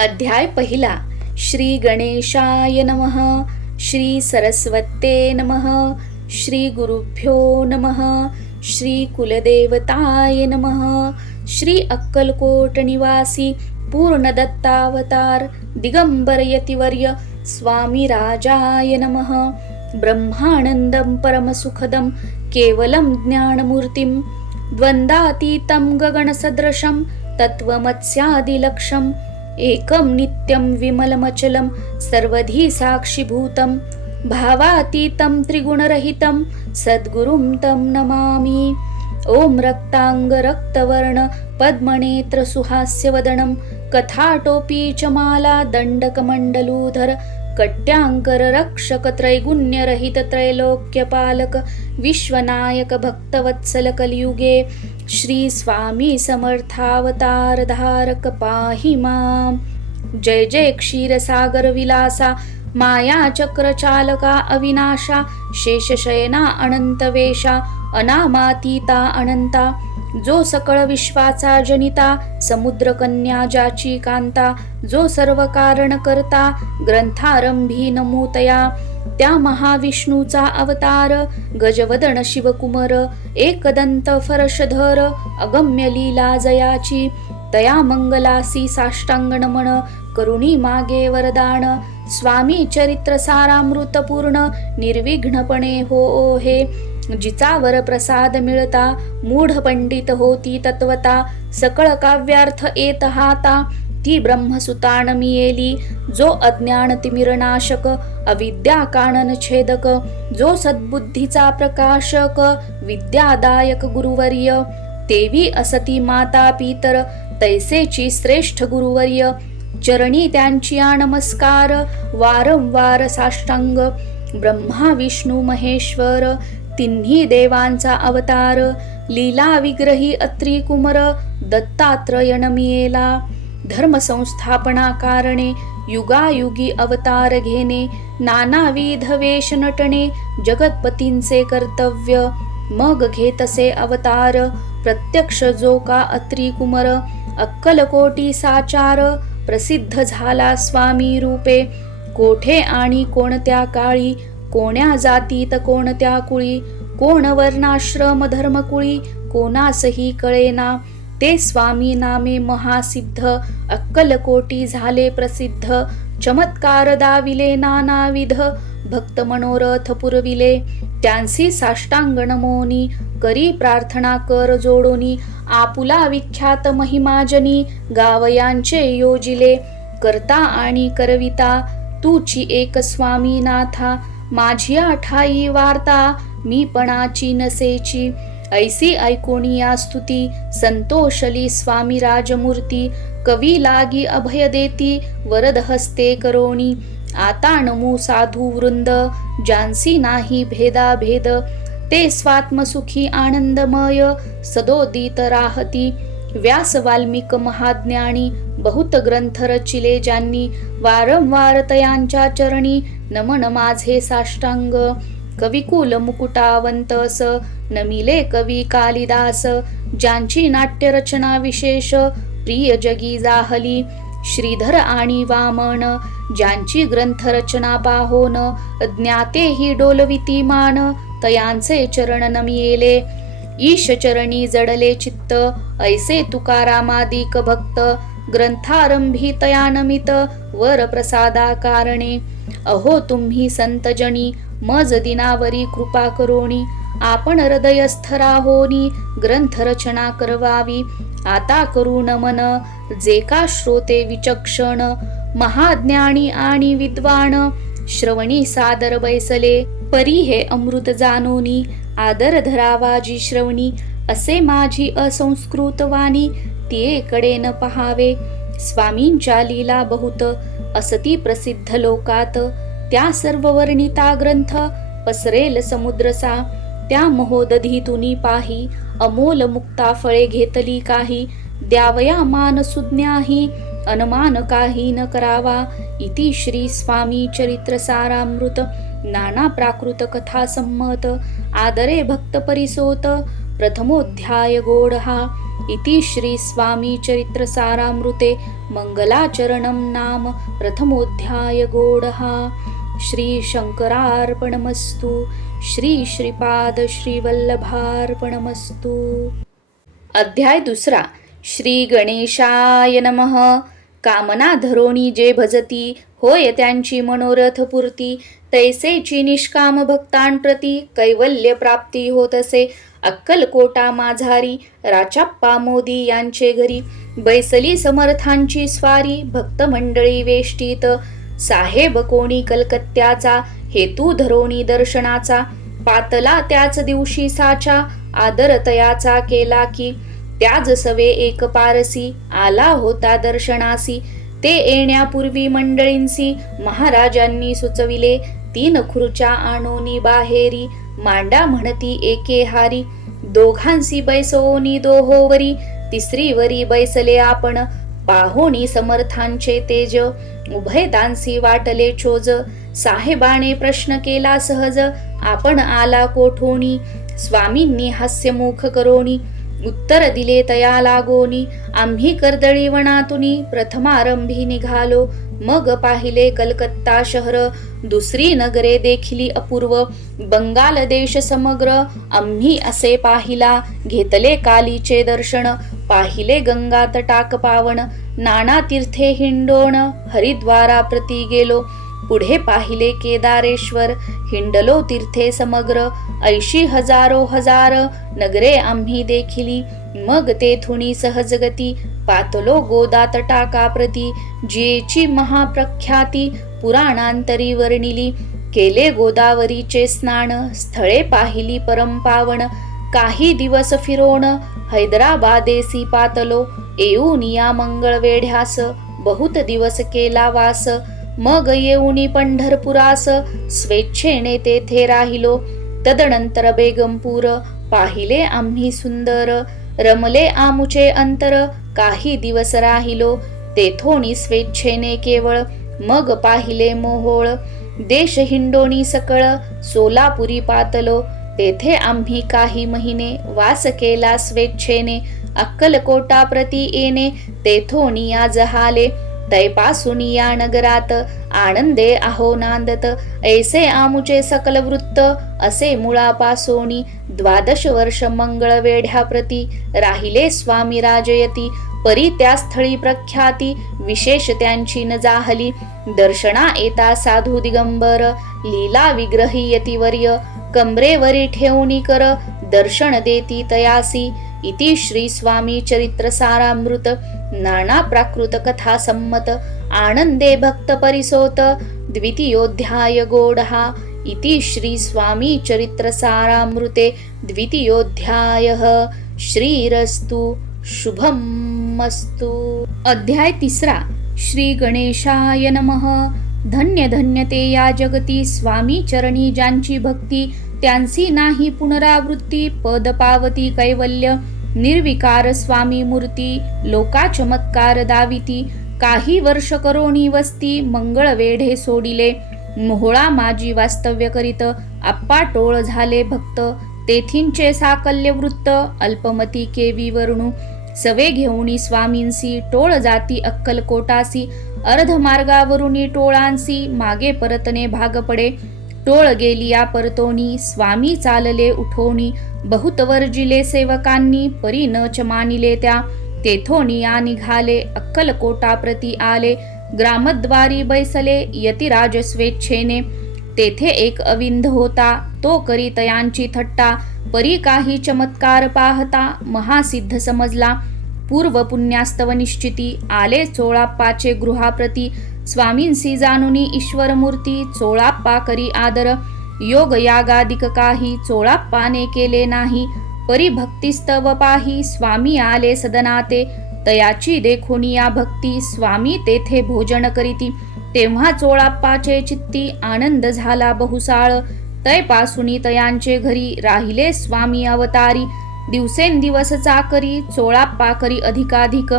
अध्याय पहिला. श्री गणेशाय नमः. श्री सरस्वते नमः. श्री गुरुभ्यो नमः. श्री कुलदेवताय नमः. श्री अक्कलकोट निवासी पूर्णदत्तावतार दिगंबर यतिवर्य स्वामी राजाय नमः. ब्रह्मानंदं परमसुखदं केवलं ज्ञानमूर्तिं द्वंद्वातीतं गगनसदृशं तत्त्वमस्यादिलक्ष्यम् एकं नित्यं विमलमचलं सर्वधी साक्षीभूतं भावातीतं त्रिगुणरहितं सद्गुरुं तं नमामि. ओम रक्तांग रक्तवर्ण पद्मनेत्र सुहास्यवदनं कथाटोपी च माला दंडकमण्डलूधर कट्यांकर रक्षक त्रैगुण्यरहित त्रैलोक्यपालक विश्वनायक भक्तवत्सल कलियुगे श्री स्वामी समर्थावतार धारक पाहि मां. जय जय क्षीरसागर विलासा माया चक्र चालका अविनाशा शेषशयना अनंतवेशा अनामातीता अनंता जो सकळ विश्वाचा जनिता समुद्र कन्या जाची कांता जो सर्व कारण करता ग्रंथारंभी नमूतया त्या महाविष्णूचा अवतार गजवदन शिवकुमार एकदंत फरशधर अगम्य लीला जयाची तया मंगलासी साष्टांग नमन करुणी मागे वरदान स्वामी चरित्र सारामृत पूर्ण निर्विघ्नपणे हो हे जिचावर प्रसाद मिळता मूढ पंडित होती तत्वता सकळ काव्यार्थ येत हाता ती ब्रह्मसुतान मियेली जो अज्ञान तिमिरनाशक अविद्या कानन छेदक जो सद्बुद्धीचा प्रकाशक विद्यादायक गुरुवर्य तेवी असती माता पितर तैसेची श्रेष्ठ गुरुवर्य चरणी त्यांची नमस्कार वारंवार साष्टांग ब्रह्मा विष्णू महेश्वर तिन्ही देवांचा अवतार लीला विग्रही अत्री कुमर दत्तात्रय नमियेला धर्म संस्थापना कारणे युगायुगी अवतार घेणे नानाविध वेश नटणे जगतपतींचे कर्तव्य मग घेतसे अवतार प्रत्यक्ष जो का अत्री कुमर अक्कलकोटी साचार प्रसिद्ध झाला स्वामी रूपे कोठे आणि कोणत्या काळी कोण्या जातीत कोणत्या कुळी कोण वर्णाश्रम धर्मकुळी कोणासही कळेना ते स्वामी नामे महासिद्ध अक्कलकोटी झाले प्रसिद्ध चमत्कार दाविले नानाविध भक्त मनोरथ पुरविले त्यांसी साष्टांग नमोनी करी प्रार्थना कर जोडोनी आपुला विख्यात महिमाजनी गावयांचे योजिले करता आणि करविता तूची एक स्वामी नाथा माझी ठाई वार्ता मी पणाची नसेची ऐसी ऐकोनिया स्तुती संतोषली स्वामी राजमूर्ती कवी लागी अभय देती वरद हस्ते करोणी आता नमू साधू वृंद जानसी नाही भेदा भेद ते स्वात्मसुखी आनंदमय सदोदित राहती व्यास वाल्मिक महाज्ञानी बहुत ग्रंथ रचिले ज्यांनी वारंवार तयांच्या चरणी नमन माझे साष्टांग कविकुल मुकुटावंतस नमिले कवी कालिदास ज्यांची नाट्य रचना विशेष प्रिय जगी जाहली श्रीधर आणि वामन ज्यांची ग्रंथ रचना पाहोन ज्ञाते ही डोलविती मान तयांचे चरण नमियेले ईश चरणी जडले चित्त ऐसे तुकारामादिक भक्त ग्रंथारंभी तया नमित वर प्रसादा कारणे अहो तुम्ही संतजनी मज दिनावरी कृपा करोणी आपण हृदयस्थ राहोनी ग्रंथ रचना करवावी आता करू नमन जे का श्रोते विचक्षण महाज्ञानी आणि विद्वान श्रवणी सादर बैसले परी हे अमृत जानोनी आदर धरावाजी श्रवणी असे माझी असंस्कृत वाणी तियेकडे न पहावे स्वामींच्या लीला बहुत असती प्रसिद्ध लोकात त्या सर्व वर्णिता ग्रंथ पसरेल समुद्रसा त्या महोदधीतुनी पाही अमोल मुक्ता फळे घेतली काही द्यावया मान सुज्ञाही अनमान काही न करावा इति श्री स्वामी चरित्र सारामृत नाना प्राकृत कथा संमत आदरे भक्त परिसोत प्रथमोध्याय गोड हा इति श्री स्वामी चरित्र सारामृते मंगलाचरणं नाम प्रथमोऽध्याय गोडहा. श्री शंकरार्पणमस्तु. श्री श्रीपाद श्री वल्लभार्पणमस्तु. अध्याय दुसरा. श्री गणेशाय नमः. कामना धरोणी जे भजती, होय त्यांची मनोरथ पूर्ती. तैसेची निष्काम भक्तांप्रती, कैवल्य प्राप्ती होत असे. अक्कलकोटा माझारी, राचाप्पा मोदी यांचे घरी. बैसली समर्थांची स्वारी, भक्त मंडळी वेष्टीत. साहेब कोणी कलकत्त्याचा, हेतू धरोणी दर्शनाचा. पातला त्याच दिवशी साचा, आदर तयाचा केला की. त्याच सवे एक पारसी, आला होता दर्शनासी. ते येण्यापूर्वी मंडळींसी, महाराजांनी सुचविले. 3 खुर्च्या आणोनी बाहेरी, मांडा म्हणती एके हारी. दोघांसी बैसोनी दोहोवरी, तिसरीवरी बैसले आपण. पाहोनी समर्थांचे तेज, उभयतांसी वाटले चोज. साहेबाने प्रश्न केला सहज, आपण आला कोठोनी. स्वामींनी हास्यमुख करोनी, उत्तर दिले तया लागोनी. आम्ही कर्दळीवनातुनी, प्रथमारंभी निघालो. मग पाहिले कलकत्ता शहर, दुसरी नगरे देखिली अपूर्व. बंगाल देश समग्र आम्ही असे पाहिला. घेतले कालीचे दर्शन, पाहिले गंगा तटाक पावन. नाना तीर्थे हिंडोण, हरिद्वारा प्रती गेलो. पुढे पाहिले केदारेश्वर, हिंडलो तीर्थे समग्र. 80 हजारो हजार नगरे आम्ही देखिली. मग तेथुनी सहजगती, पातलो गोदा तटाका प्रती. जेची महाप्रख्याती, पुराणांतरी वर्णिली. केले गोदावरीचे स्नान, स्थळे पाहिली परमपावन. काही दिवस फिरोण, हैदराबादेसी पातलो. येऊन या मंगळवेढ्यास, बहुत दिवस केला वास. मग येऊनी पंढरपुरास, स्वेच्छेने तेथे राहिलो. तदनंतर बेगमपूर, पाहिले आम्ही सुंदर. रमले आमुचे अंतर, काही दिवस राहिलो. तेथोनी स्वेच्छेने केवळ, मग पाहिले मोहोळ. देश हिंडोनी सकळ, सोलापुरी पातलो. तेथे आम्ही काही महिने, वास केला स्वेच्छेने. अक्कलकोटा प्रती येणे, तेथोनी या जहाले. तैपासून या नगरात, आनंदे आहो नांदत. ऐसे आमुचे सकल वृत्त, असे मुळापासोनी. 12 वर्ष मंगळवेढ्याप्रती, राहिले स्वामी राजयती. परी त्या स्थळी प्रख्याती, विशेष त्यांची न जाहली. दर्शना येता साधू दिगंबर, लीला विग्रही यतिवर्य. कमरेवरी ठेवणी कर, दर्शन देती तयासी. इति श्री स्वामी चरित्र सारामृत नाना प्राकृत कथा संमत. आनंदे भक्त परिसोत, द्वितीयोऽध्याय गोडहा. इति श्री स्वामी चरित्र सारामृते द्वितीयोऽध्यायः. श्रीरस्तु शुभमस्तु. अध्याय तिसरा. श्री गणेशाय नमः. धन्य धन्य ते या जगती, स्वामी चरणी ज्यांची भक्ती. त्यांची नाही पुनरावृत्ती, पद पावती कैवल्य. निर्विकार स्वामी मूर्ती, लोका चमत्कार दाविती. काही वर्ष करोनी वस्ती, मंगळवेढे सोडिले. मोहोळा माझी वास्तव्य करीत, आप्पा टोळ झाले भक्त. तेथींचे साकल्य वृत्त, अल्पमती केवी वर्णू. सवे घेऊनी स्वामींसी, टोळ जाती अक्कलकोटासी. अर्धमार्गावरुनी टोळांसी, मागे परतणे भाग पडे. टोळ गेली या परतोनी, स्वामी चालले उठोनी. बहुत वर्जिले सेवकांनी, परी न च मानिले त्या. तेथोनी या निघाले, अक्कलकोटा प्रती आले. ग्रामद्वारी बैसले, यतिराज स्वेच्छेने. तेथे एक अविंध होता, तो करी तयांची थट्टा. परी काही चमत्कार पाहता, महासिद्ध समजला. पूर्व पुण्यास्तव निश्चिती, आले चोळाप्पाचे गृहाप्रती. स्वामींसी जानुनी ईश्वर मूर्ती, चोळाप्पा करी आदर. योग यागादिक काही, चोळाप्पाने केले नाही. परी भक्तिस्तव पाही, स्वामी आले सदनाते. तयाची देखोनी या भक्ती, स्वामी तेथे भोजन करीती. तेव्हा चोळाप्पाचे चित्ती, आनंद झाला बहुसाळ. तैपासुनी तयांचे घरी, राहिले स्वामी अवतारी. दिवसेंदिवस चाकरी, चोळाप्पा करी अधिकाधिक.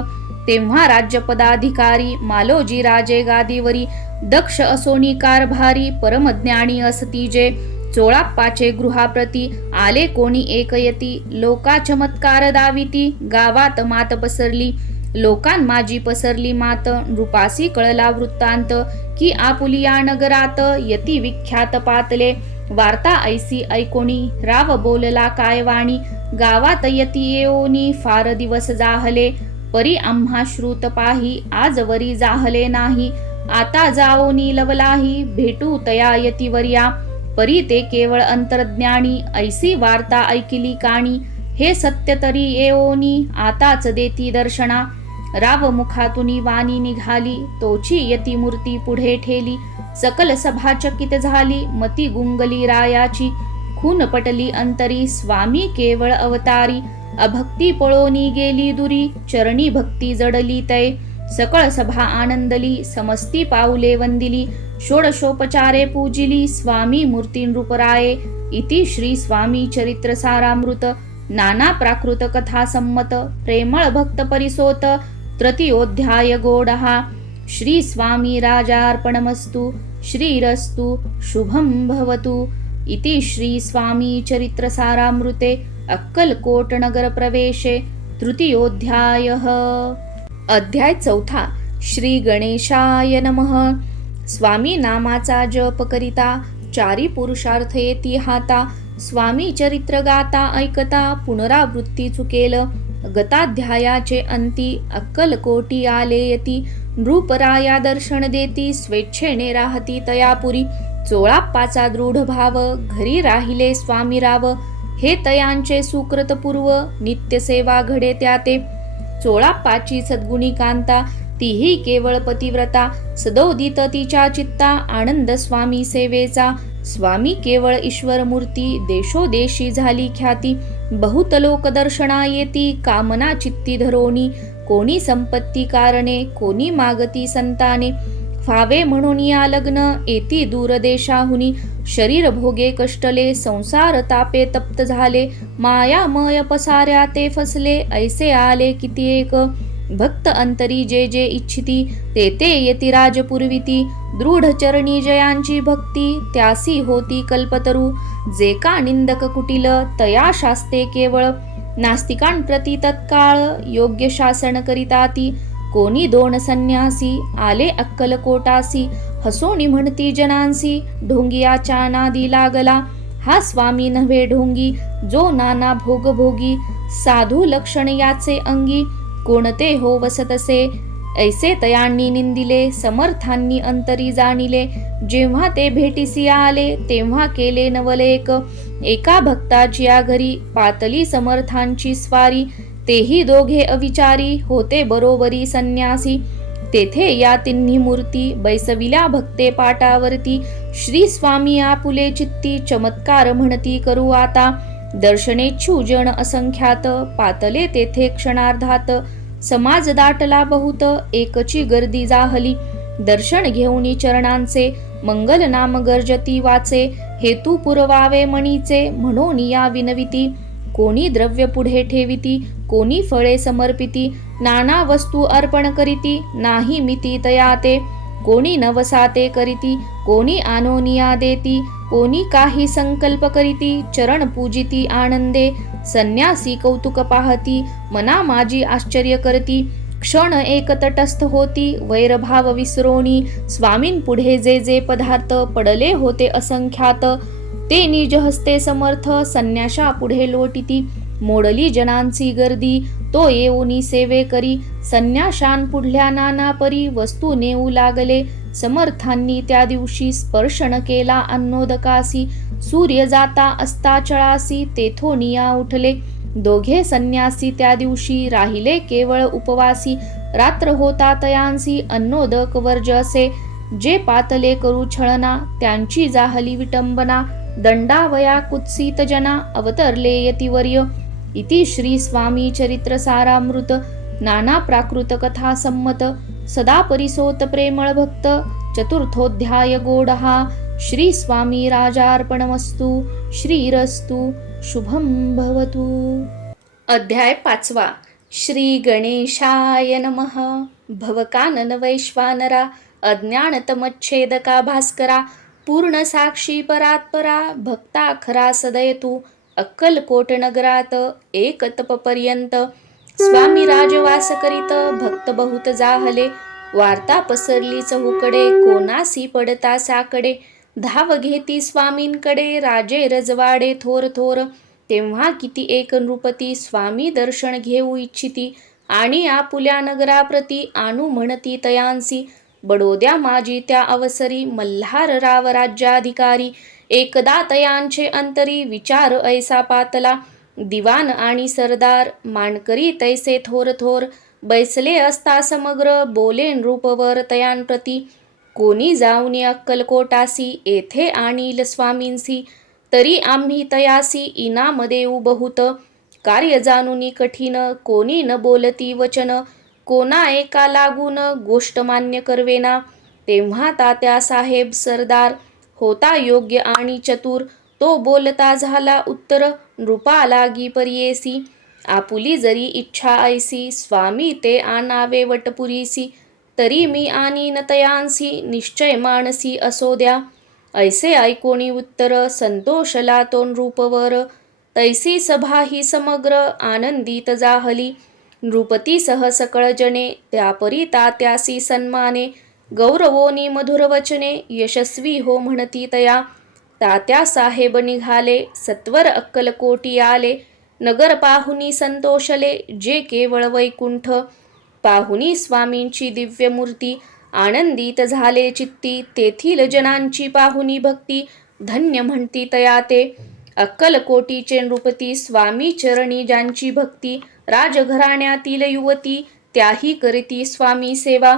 तेव्हा राज्यपदाधिकारी, मालोजी राजे गादीवरी. दक्ष असोनी कारभारी, परमज्ञानी असती जे. चोळाप्पाचे गृहाप्रती आले कोणी एकयती, लोका चमत्कार दाविती, गावात मात पसरली, लोकां माझी पसरली मात, नृपासी कळला वृत्तांत, की आपुलिया नगरात यती विख्यात पातले, वार्ता ऐसी ऐकोणी, राव बोलला काय वाणी, गावात यती येओनी, फार दिवस जाहले, परी आम्हा श्रुत पाही, आजवरी जाहले नाही, आता जाओनी लवलाही, भेटू तया यतीवर्या, परी ते केवळ अंतर्ज्ञानी, ऐसी वार्ता ऐकिली काणी, हे सत्य तरी येओनी, आताच देती दर्शना, राव मुखातुनी वाणी निघाली, तोची यती मूर्ती पुढे ठेली, सकल सभा चकित झाली, मती गुंगली रायाची, खून पटली अंतरी, स्वामी केवळ अवतारी, अभक्ती पळोनी गेली दुरी, चरणी भक्ती जडली तै, सकळ सभा आनंदली, समस्ती पाऊले वंदिली, षोडशोपचारे पूजिली, स्वामी मूर्ती नृपराये, इति श्री स्वामी चरित्र सारामृत, नाना प्राकृत कथा संमत, प्रेमळ भक्त परिसोत, तृतीयोध्याय गोडहा, श्री स्वामी राजार्पणमस्तु, श्रीरस्तु, शुभं भवतु, इति श्री स्वामी चरित्र सारामृते अक्कलकोट नगर प्रवेशे तृतीयोध्यायः। अध्याय 4। श्री गणेशाय नमः। स्वामी नामाचा जप करिता, चारी पुरुषार्थ येती हाता, स्वामी चरित्र गाता ऐकता, पुनरावृत्ती चुकेल, गताध्यायाचे अंती, अक्कलकोटी आले यती, नृपराया दर्शन देती, स्वेच्छेने राहती तयापुरी, चोळाप्पाचा दृढ भाव, घरी राहिले स्वामीराव, हे तयांचे सुकृत पूर्व, नित्य सेवा घडे त्या ते, चोळाप्पाची सद्गुणी कांता, तीही केवळ पतिव्रता, सदोदित तिच्या चित्ता, आनंद स्वामी सेवेचा, स्वामी केवळ ईश्वर मूर्ती, देशोदेशी झाली ख्याती, बहुत लोक दर्शना येती, कामना चित्ती धरोनी, कोणी संपत्ती कारणे, कोणी मागती संताने, फावे म्हणून या लग्न, येती दूरदेशाहुनी, शरीर भोगे कष्टले, संसार तापे तप्त झाले, मायामय पसाऱ्या ते फसले, ऐसे आले किती एक, भक्त अंतरी जे जे इच्छिती, ते ते येती राजपुरविती, दृढ चरणी जयांची भक्ती, त्यासी होती कल्पतरू, जे का निंदक कुटिल, तया शास्ते केवळ, नास्तिकांप्रती तत्काळ, योग्य शासन करिताती, कोणी दोन संन्यासी, आले अक्कलकोटासी, हसोनी म्हणती जनांसी, ढोंगियाच्या नादी लागला, हा स्वामी नव्हे ढोंगी, जो नाना भोगभोगी, साधू लक्षण याचे अंगी, कोणते हो वसतसे, ऐसे तयांनी निंदिले, समर्थांनी अंतरी जाणिले, जेव्हा ते भेटीसी आले, तेव्हा केले नवलेक, एका भक्ताची या घरी, पातली समर्थांची स्वारी, तेही दोघे अविचारी, होते बरोबरी संन्यासी, तेथे या तिन्ही मूर्ती, बैसविल्या भक्ते पाटावरती, श्री स्वामी आपुले चित्ती, चमत्कार म्हणती करू आता, दर्शनेच्छू जन असंख्यात, पातले तेथे क्षणार्धात, समाज दाटला बहुत, एकची गर्दी जाहली, दर्शन घेऊनी चरणांचे, मंगल नाम गर्जती वाचे, हेतू पुरवावे मणीचे, म्हणून या विनविती, कोणी द्रव्य पुढे ठेविती, कोणी फळे समर्पिती, नाना वस्तू अर्पण करीती, नाही मिती तयाते, कोणी नवसाते करीती, कोणी आनोनिया देती, कोणी काही संकल्प करीती, चरण पूजिती आनंदे, संन्यासी कौतुक पाहती, मना माझी आश्चर्य करती, क्षण एक तटस्थ होती, वैरभाव विसरोनी, स्वामीं पुढे जे जे पदार्थ पडले होते असंख्यात, ते निज हस्ते समर्थ, संन्याशा पुढे लोटिती, मोडली जनांची गर्दी, तो येऊनी सेवे करी, संन्याशान पुढल्या नाना परी, वस्तू नेऊ लागले, समर्थांनी त्या दिवशी स्पर्शन केला अन्नोदकासी, सूर्य जाता अस्ताचळासी, तेथोनिया उठले, दोघे संन्यासी त्या दिवशी, राहिले केवळ उपवासी, रात्र होता तयांसी, अन्नोदक वर्ज असे, जे पातले करू छळना, त्यांची जाहली विटंबना, दंडावया कुत्सित जना, अवतरले यतिवर्य, इति श्री स्वामी चरित्र सारामृत, नाना प्राकृत कथा संमत, सदा परिसोत प्रेमळ भक्त, चतुर्थोध्याय गोडहा, श्री स्वामी राजार्पणमस्तु, श्रीरस्तु, शुभं भवतु। अध्याय 5। श्री गणेशाय नमः। भवकानन वैश्वानरा, अज्ञानतमच्छेदका भास्करा, पूर्ण साक्षी परात्परा भक्ता खरा सदयतू अक्कलकोट नगरात एक तपपर्यंत स्वामी राजवास करीत भक्त बहुत जाहले वार्ता पसरली चहूकडे कोणासी पडता साकडे धाव घेती स्वामींकडे राजे रजवाडे थोर थोर तेव्हा किती एक नृपती स्वामी दर्शन घेऊ इच्छिती आणि आपुल्या नगराप्रती आणू म्हणती तयांसी बडोद्या माझी त्या अवसरी मल्हार राव राज्याधिकारी एकदा तयांचे अंतरी विचार ऐसा पातला दिवाण आणि सरदार मानकरी तैसे थोर थोर बैसले असता समग्र बोले नृपवर तयांप्रती कोणी जाऊनी अक्कलकोटासी येथे आणील स्वामींसी तरी आम्ही तयासी इनाम देऊ बहुत कार्य जाणूनी कठीण कोणी न बोलती वचन कोणा एका लागून गोष्ट मान्य करवेना तेव्हा तात्या साहेब सरदार होता योग्य आणि चतुर तो बोलता झाला उत्तर नृपा लागी पर्येसी आपुली जरी इच्छा ऐसी स्वामी ते आणावे वटपुरीसी तरी मी आणि नतयांसी निश्चय मानसी असो द्या ऐसे ऐकोणी उत्तर संतोषला तो नृपवर तैसी सभा ही समग्र आनंदित जाहली नृपती सह सकळ जने त्यापरी तात्यासी सन्माने गौरवोनी मधुर वचने यशस्वी हो म्हणती तया तात्या साहेब निघाले सत्वर अक्कलकोटी आले नगर पाहुनी संतोषले जे केवळ वैकुंठ पाहुनी स्वामींची दिव्य मूर्ती आनंदित झाले चित्ती तेथील जनांची पाहुनी भक्ती धन्य म्हणती तया ते अक्कलकोटीचे नृपती स्वामी चरणी ज्यांची भक्ती राजघराण्यातील युवती त्याही करीती स्वामी सेवा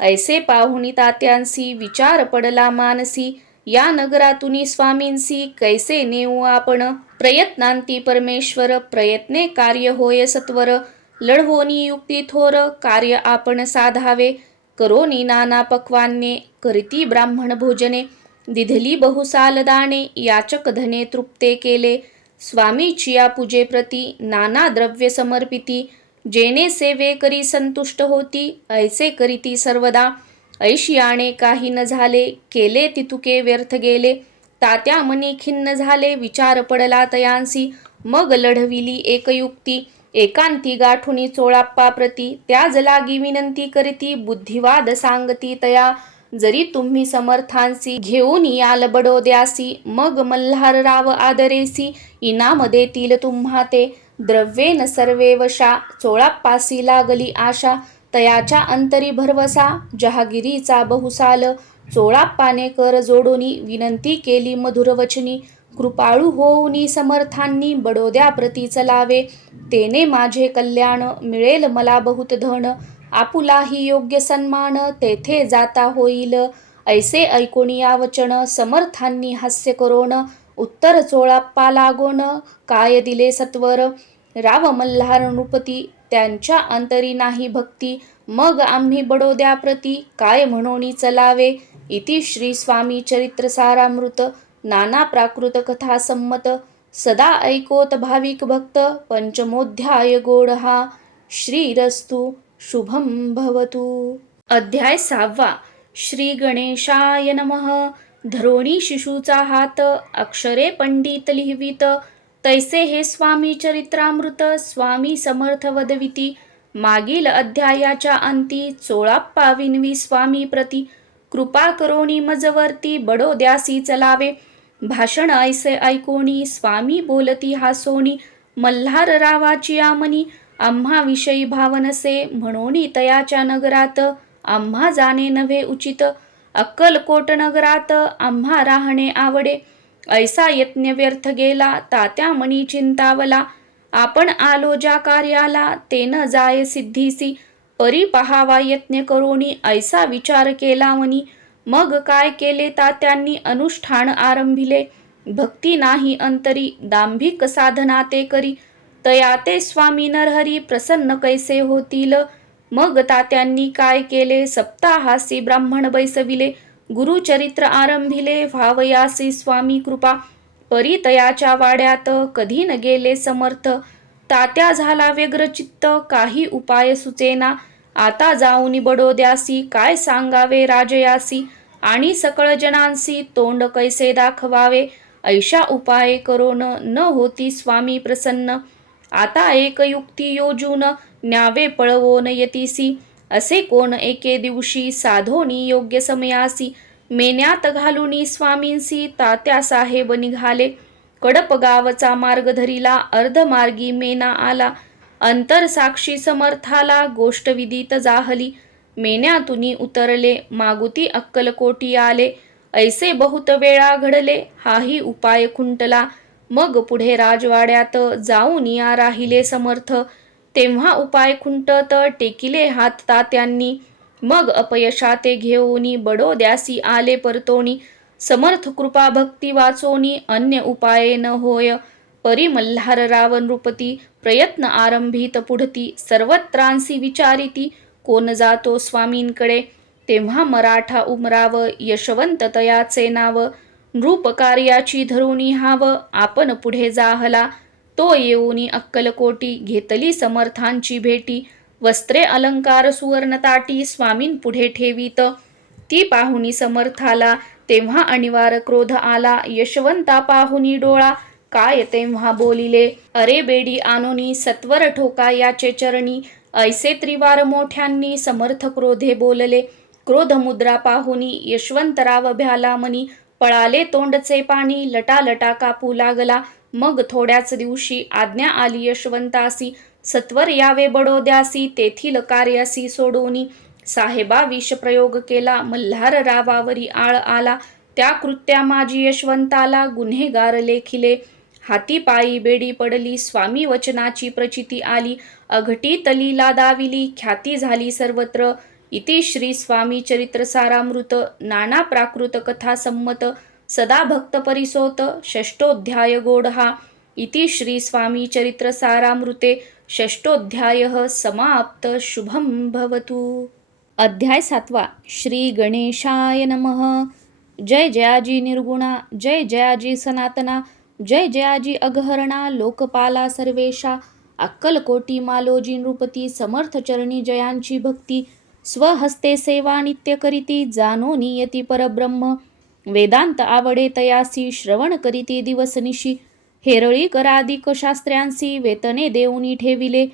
ऐसे पाहुणी तात्यांसी विचार पडला मानसी या नगरातुनी स्वामींसी कैसे नेऊ आपण प्रयत्नांती परमेश्वर प्रयत्ने कार्य होय सत्वर लढवोनी युक्ती थोर कार्य आपण साधावे करोनी नाना पक्वान्ने करीती ब्राह्मण भोजने दिधली बहुसाल दाणे याचक धने तृप्ते केले स्वामीची या पूजे प्रती नाना द्रव्य समर्पिती जेने सेवे करी संतुष्ट होती ऐसे करीती सर्वदा ऐशियाने काही न झाले केले तितुके व्यर्थ गेले तात्या मनी खिन्न झाले विचार पडला तयांसी मग लढविली एक युक्ती एकांती गाठुनी चोळाप्पा प्रती त्याज लागी विनंती करीती बुद्धिवाद सांगती तया जरी तुम्ही समर्थांसी घेऊन याल बडोद्यासी मग मल्हार राव आदरेसी इनाम देतील तुम्हा ते द्रव्येन सर्वे वशा चोळाप्पासी लागली आशा तयाच्या अंतरी भरवसा जहागिरीचा बहुसाल चोळाप्पाने कर जोडोनी विनंती केली मधुर वचनी कृपाळू होऊनी समर्थांनी बडोद्या प्रती चलावे तेने माझे कल्याण मिळेल मला बहुत धन आपुलाही योग्य सन्मान तेथे जाता होईल ऐसे ऐकोणी या वचन समर्थांनी हास्य करोन उत्तर चोळाप्पा लागोन काय दिले सत्वर राव मल्हार नृपती त्यांच्या अंतरी नाही भक्ती मग आम्ही बडोद्या प्रती काय म्हणोनी चलावे इति श्री स्वामी चरित्र सारामृत नाना प्राकृत कथा संमत सदा ऐकोत भाविक भक्त पंचमोध्याय गोड हा श्रीरस्तु शुभम भवतु. अध्याय 6. श्री गणेशाय नमः. धरोणी शिशूचा हात अक्षरे पंडित लिहवित तैसे हे स्वामी चरित्रामृत स्वामी समर्थ वदविती. मागील अध्यायाच्या अंती चोळाप्पा विनवी स्वामी प्रती कृपा करोणी मजवर्ती बडोद्यासी चलावे. भाषण ऐसे ऐकोणी स्वामी बोलती हासोणी मल्हार रावाची आमनी आम्हा विषयी भावनसे म्हणोनी तयाच्या नगरात आम्हा जाणे नव्हे उचित. अक्कलकोट नगरात आम्हा राहणे आवडे. ऐसा यत्न व्यर्थ गेला तात्या मनी चिंतावला. आपण आलो ज्या कार्याला ते न जाय सिद्धीसी. परी पहावा यत्न करोनी ऐसा विचार केला मनी. मग काय केले तात्यांनी अनुष्ठान आरंभिले. भक्ती नाही अंतरी दांभिक साधना ते करी. तया ते स्वामी नरहरी प्रसन्न कैसे होतील. मग तात्यांनी काय केले सप्ताहासी ब्राह्मण बैसविले. गुरुचरित्र आरंभिले व्हावयासी स्वामी कृपा. परी तयाच्या वाड्यात कधी न गेले समर्थ. तात्या झाला व्यग्र चित्त काही उपाय सुचेना. आता जाऊनी बडोद्यासी काय सांगावे राजयासी. आणि सकळ जनांसी तोंड कैसे दाखवावे, ऐशा उपाय करोन न होती स्वामी प्रसन्न. आता एक युक्ती योजून न्यावे पळवोन यतीसी, असे कोण एके दिवशी साधोनी योग्य समयासी. मेन्यात घालुनी स्वामींसी तात्या साहेब निघाले, कडप गावचा मार्ग धरिला अर्धमार्गी मेना आला. अंतर साक्षी समर्थाला गोष्ट विदित जाहली, मेन्यातुनी उतरले मागुती अक्कलकोटी आले. ऐसे बहुत वेळा घडले हाही उपाय खुंटला, मग पुढे राजवाड्यात जाऊन या राहिले समर्थ. तेव्हा उपाय खुंटत टेकिले हात तात्यांनी, मग अपयशाते घेऊनी बडोद्यासी आले परतोनी. समर्थ कृपा भक्ती वाचोनी अन्य उपाये न होय, परी मल्हारराव नृपती प्रयत्न आरंभित पुढती. सर्वत्रांसी विचारिती कोण जातो स्वामींकडे, तेव्हा मराठा उमराव यशवंत तयाचे नाव. नृप कार्याची धरुणी हाव आपण पुढे जाहला, तो येऊनी अक्कलकोटी घेतली समर्थांची भेटी. वस्त्रे अलंकार सुवर्ण ताटी स्वामीं पुढे ठेवीत, ती पाहुनी समर्थाला तेव्हा अनिवार क्रोध आला. यशवंता पाहुनी डोळा काय तेव्हा बोलिले, अरे बेडी आणोनी सत्वर ठोका याचे चरणी. ऐसे त्रिवार मोठ्यांनी समर्थ क्रोधे बोलले, क्रोध मुद्रा पाहुनी यशवंतराव भ्याला मनी. पळाले तोंडचे पाणी लटालटा कापू लागला, मग थोड्याच दिवशी आज्ञा आली यशवंतासी, सत्वर यावे बडोद्यासी तेथील कार्यासी सोडोनी. साहेबा विष प्रयोग केला मल्हाररावावरी आळ आला, त्या कृत्या माझी यशवंताला गुन्हेगार लेखिले. हाती पायी बेडी पडली स्वामी वचनाची प्रचिती आली, अघटी तलीला दाविली ख्याती झाली सर्वत्र. इति श्री स्वामी चरित्र सारामृत नाना प्राकृत कथा संमत सदा भक्त परिसोत षष्ठोध्याय गोडहा. इति श्री स्वामी चरित्र सारामृते षष्ठोध्यायः समाप्त. शुभं भवतु. अध्याय 7. श्री गणेशाय नमः. जय जयाजी निर्गुणा, जय जयाजी सनातना, जय जयाजी अघहरणा, लोकपाला सर्वेशा. अक्कलकोटी मालोजी नृपती समर्थ चरणी जयांची भक्ती. स्वहस्ते सेवा नित्य करीती जानो नियती परब्रह्म. वेदांत आवडे तयासी श्रवण करीती दिवसनिशी. हेरळी कराधिक शास्त्र्यांसी वेतने देऊनी ठेविले.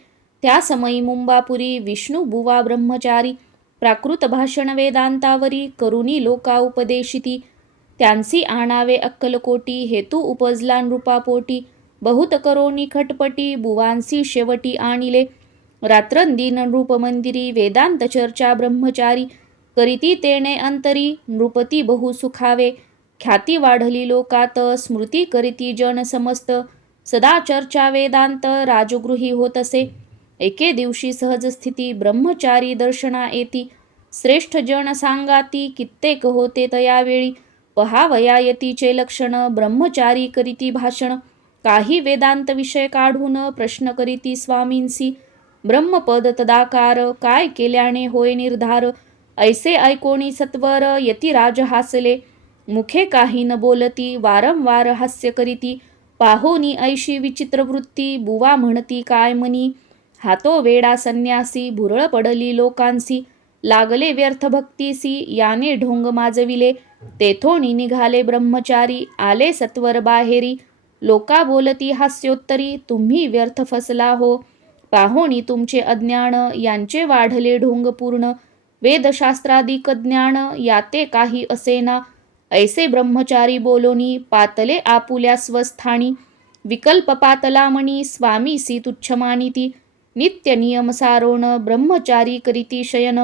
त्या समयी मुंबापुरी विष्णू बुवा ब्रह्मचारी प्राकृत भाषण वेदांतावरी करुणी लोका उपदेशिती. त्यांसी आणावे अक्कलकोटी हेतू उपजला नृपापोटी. बहुत करोनी खटपटी बुवांसी शेवटी आणिले. रात्रंदिन नृपमंदिरी वेदांत चर्चा ब्रह्मचारी. करीती तेणे अंतरी नृपती बहु सुखावे. ख्याती वाढली लोकात स्मृती करीती जन समस्त. सदा चर्चा वेदांत राजगृही होतसे. एके दिवशी सहज स्थिती ब्रह्मचारी दर्शना येती. श्रेष्ठ जन सांगाती कित्येक होते तयावेळी. पहावया यतीचे लक्षण ब्रह्मचारी करीती भाषण. काही वेदांत विषय काढून प्रश्न करीती स्वामींसी. ब्रह्मपद तदाकार काय केल्याने होय निर्धार. ऐसे ऐकोणी सत्वर यतिराज हासले. मुखे काही न बोलती वारंवार हास्य करीती. पाहोनी ऐशी विचित्र वृत्ती बुवा म्हणती काय मनी. हातो वेडा संन्यासी भुरळ पडली लोकांसी. लागले व्यर्थ भक्तीसी याने ढोंग माजविले. तेथोनी निघाले ब्रह्मचारी आले सत्वर बाहेरी. लोका बोलती हास्योत्तरी तुम्ही व्यर्थ फसला हो. पाहोनी तुमचे अज्ञान यांचे वाढले ढोंग पूर्ण. वेदशास्त्रादिक ज्ञान याते काही असेना. ऐसे ब्रह्मचारी बोलोनी पातले आपुल्या स्वस्थानी. विकल्प पातला मणी स्वामीसी तुच्छ मानिती. नित्य नियम सारोण ब्रह्मचारी करीती शयन.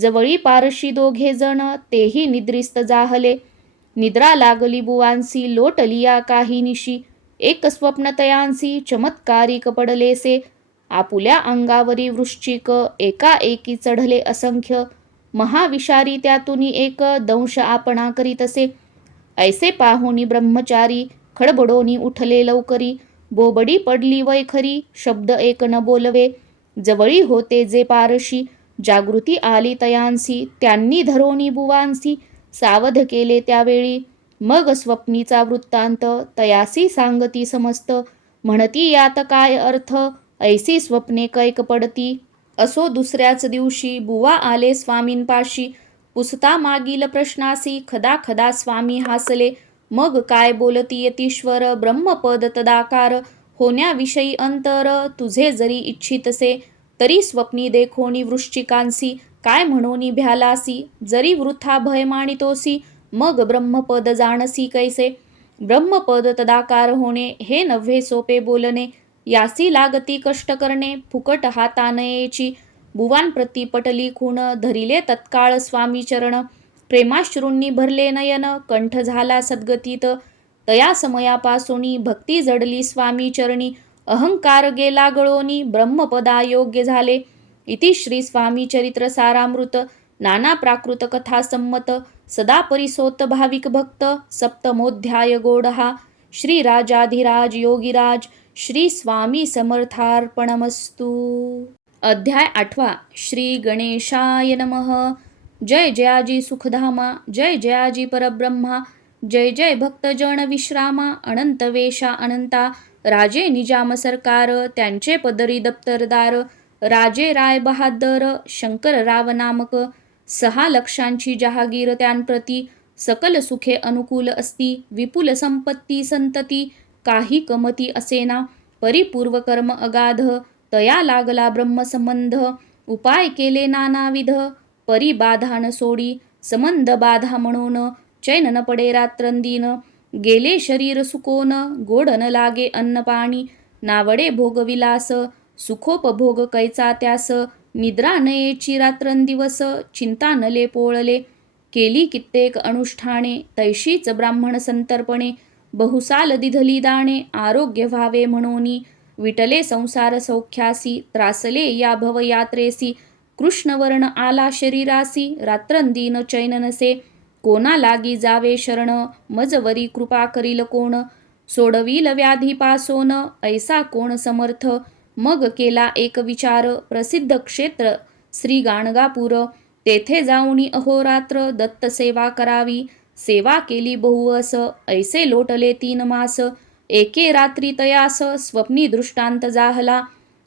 जवळी पारशी दोघे जण तेही निद्रिस्त जाहले. निद्रा लागली बुवांसी लोटलिया काही निशी. एक स्वप्न तयांसी चमत्कारिक पडलेसे. आपुल्या अंगावरी वृश्चिक एकाएकी चढले असंख्य. महाविषारी त्यातून एक दंश आपणा करीतसे. ऐसे पाहुनी ब्रह्मचारी खडबडोनी उठले लवकरी. बोबडी पडली वैखरी शब्द एक न बोलवे. जवळी होते जे पारशी जागृती आली तयांसी. त्यांनी धरोनी बुवांसी सावध केले त्यावेळी. मग स्वप्नीचा वृत्तांत तयासी सांगती समस्त. म्हणती यात काय अर्थ ऐसी स्वप्ने कैक पडती. असो दुसऱ्याच दिवशी बुवा आले स्वामींपाशी. पुसता मागील प्रश्नासी खदा खदा स्वामी हासले. मग काय बोलती यतीश्वर ब्रह्मपद तदाकार. होण्याविषयी अंतर तुझे जरी इच्छितसे, तरी स्वप्नी देखोनी वृश्चिकांसी. काय म्हणोनी भ्यालासी, जरी वृथा भय मानितोसी. मग ब्रह्मपद जाणसी कैसे. ब्रह्मपद तदाकार होणे हे नव्हे सोपे बोलणे. यासी लागती कष्ट करणे फुकट हातानयेची. बुवांप्रती पटली खूण धरिले तत्काळ स्वामी चरण. प्रेमाश्रूंनी भरले नयन कंठ झाला सद्गतीत. तया समयापासोनी भक्ती जडली स्वामी चरणी. अहंकार गेला गळोनी ब्रह्मपदा योग्य झाले. इति श्री स्वामी चरित्र सारामृत नाना प्राकृत कथा संमत. सदा परिसोत भाविक भक्त सप्तमोध्याय गोडहा. श्री राजाधिराज योगीराज श्री स्वामी समर्थार्पणमस्तु. अध्याय 8. श्री गणेशाय नमः. जय जयाजी सुखधामा, जय जयाजी परब्रह्मा, जय जय भक्तजन विश्रामा. अनंत वेशा अनंता, राजे निजाम सरकार, त्यांचे पदरी दप्तरदार. राजे राय बहादर, शंकर राव नामक. 6 लक्षांची जहागीर त्यांप्रती. सकल सुखे अनुकूल असती, विपुल संपत्ती संतती. काही कमती असेना, परिपूर्व कर्म अगाध. तया लागला ब्रह्मसंबंध, उपाय केले नानाविध. परिबाधा न सोडी, संबंध बाधा म्हणून. चैन न पडे रात्रंदिन, गेले शरीर सुकोन. गोड न लागे अन्न पाणी, नावडे भोगविलास. सुखोपभोग कैचा त्यास, निद्रा नयेची रात्रंदिवस. चिंता नले पोळले, केली कित्येक अनुष्ठाने. तैशीच ब्राह्मण संतर्पणे, बहुसाल दिधली दाणे. आरोग्य व्हावे म्हणोनी, विटले संसार सौख्यासी. त्रासले या भवयात्रेसी, कृष्णवर्ण आला शरीरासी. रात्रंदिन चैन नसे, कोणा लागी जावे शरण. मजवरी कृपा करील कोण, सोडविल व्याधी पासोन. ऐसा कोण समर्थ, मग केला एक विचार. प्रसिद्ध क्षेत्र श्री गाणगापूर, तेथे जाऊनी अहोरात्र. दत्त सेवा करावी, सेवा केली बहुअस. ऐसे लोटले 3 मास, एके रात्री तयास. स्वप्नी दृष्टांत जाहला,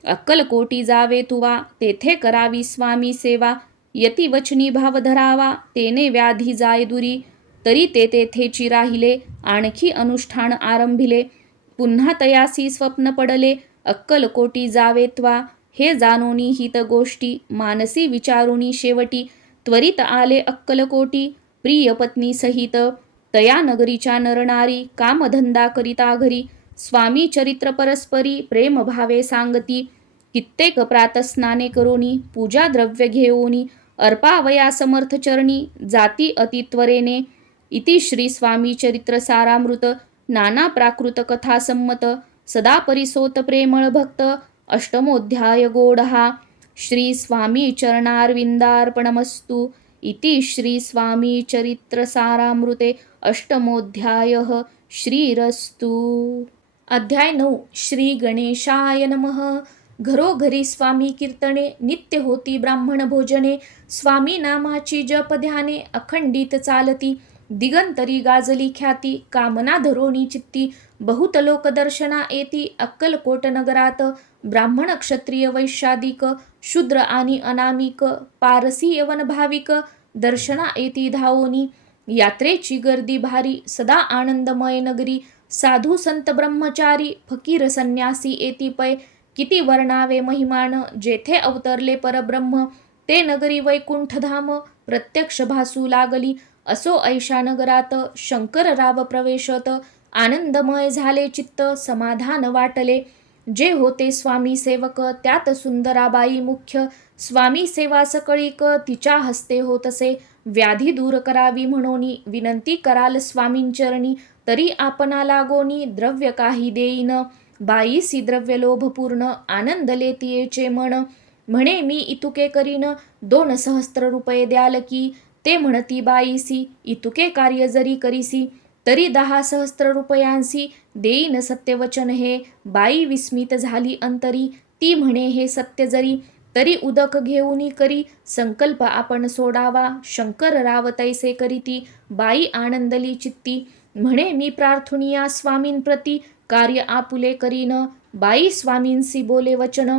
अक्कलकोटी जावे तुवा. तेथे करावी स्वामी सेवा, यती वचनी भाव धरावा. तेने व्याधी जाय दुरी, तरी ते तेथेची राहिले. आणखी अनुष्ठान आरंभिले, पुन्हा तयासी स्वप्न पडले. अक्कलकोटी जावे त्वा, हे जाणोनी हित गोष्टी. मानसी विचारुनी शेवटी, त्वरित आले अक्कलकोटी. प्रिय पत्नी सहित, तया नगरीच्या नरनारी. कामधंदा करिता घरी, स्वामी चरित्र परस्परी. प्रेम भावे सांगती, कित्येक प्रातस्नाने करोनी. पूजा द्रव्य घेऊनी, अर्पावया समर्थ चरणी. जाती अतित्वरेने. इति श्री स्वामी चरित्र सारामृत नाना प्राकृत कथा संमत. सदा परिसोत प्रेमळ भक्त अष्टमोध्याय गोडहा. श्री स्वामी चरणारविंदार्पणमस्तु. इति श्री स्वामी चरित्र सारामृते अष्टमोध्यायः. श्रीरस्तु. अध्याय 9. श्री गणेशाय नमः. घरोघरी स्वामी कीर्तने, नित्य होती ब्राह्मण भोजने. स्वामी नामाची जप ध्याने, अखंडित चालती. दिगंतरी गाजली ख्याती, कामना धरोणी चित्ती. बहुत लोक दर्शना येती, अक्कलकोट नगरात. ब्राह्मण क्षत्रिय वैश्यादिक, शूद्र आणि अनामिक. पारसी यवन भाविक, दर्शना येती धावोनी. यात्रेची गर्दी भारी, सदा आनंदमय नगरी. साधू संत ब्रह्मचारी, फकीर संन्यासी येती पै. किती वर्णावे महिमान, जेथे अवतरले परब्रह्म. ते नगरी वैकुंठधाम, प्रत्यक्ष भासू लागली. असो ऐशा नगरात, शंकरराव प्रवेशत. आनंदमय झाले चित्त, समाधान वाटले. जे होते स्वामी सेवक, त्यात सुंदराबाई मुख्य. स्वामी सेवा सकळीक, तिच्या हस्ते होतसे. व्याधी दूर करावी म्हणोनी, विनंती कराल स्वामींचरणी. तरी आपणा लागोनी, द्रव्य काही देईन. बाईसी द्रव्य लोभपूर्ण, आनंदले तियेचे मन. म्हणे मी इतुके करीन, 2 सहस्त्र रुपये द्याल की. ते म्हणती बाईसी, इतुके कार्य जरी करीसी, तरी 10 सहस्त्र रुपयांसी देईन सत्यवचन हे. बाई विस्मित झाली अंतरी, ती म्हणे हे सत्य जरी. तरी उदक घेऊनी करी, संकल्प आपण सोडावा. शंकरराव तैसे करीती, बाई आनंदली चित्ती. म्हणे मी प्रार्थुनिया स्वामींप्रती, कार्य आपुले करीन. बाई स्वामींसी बोले वचन,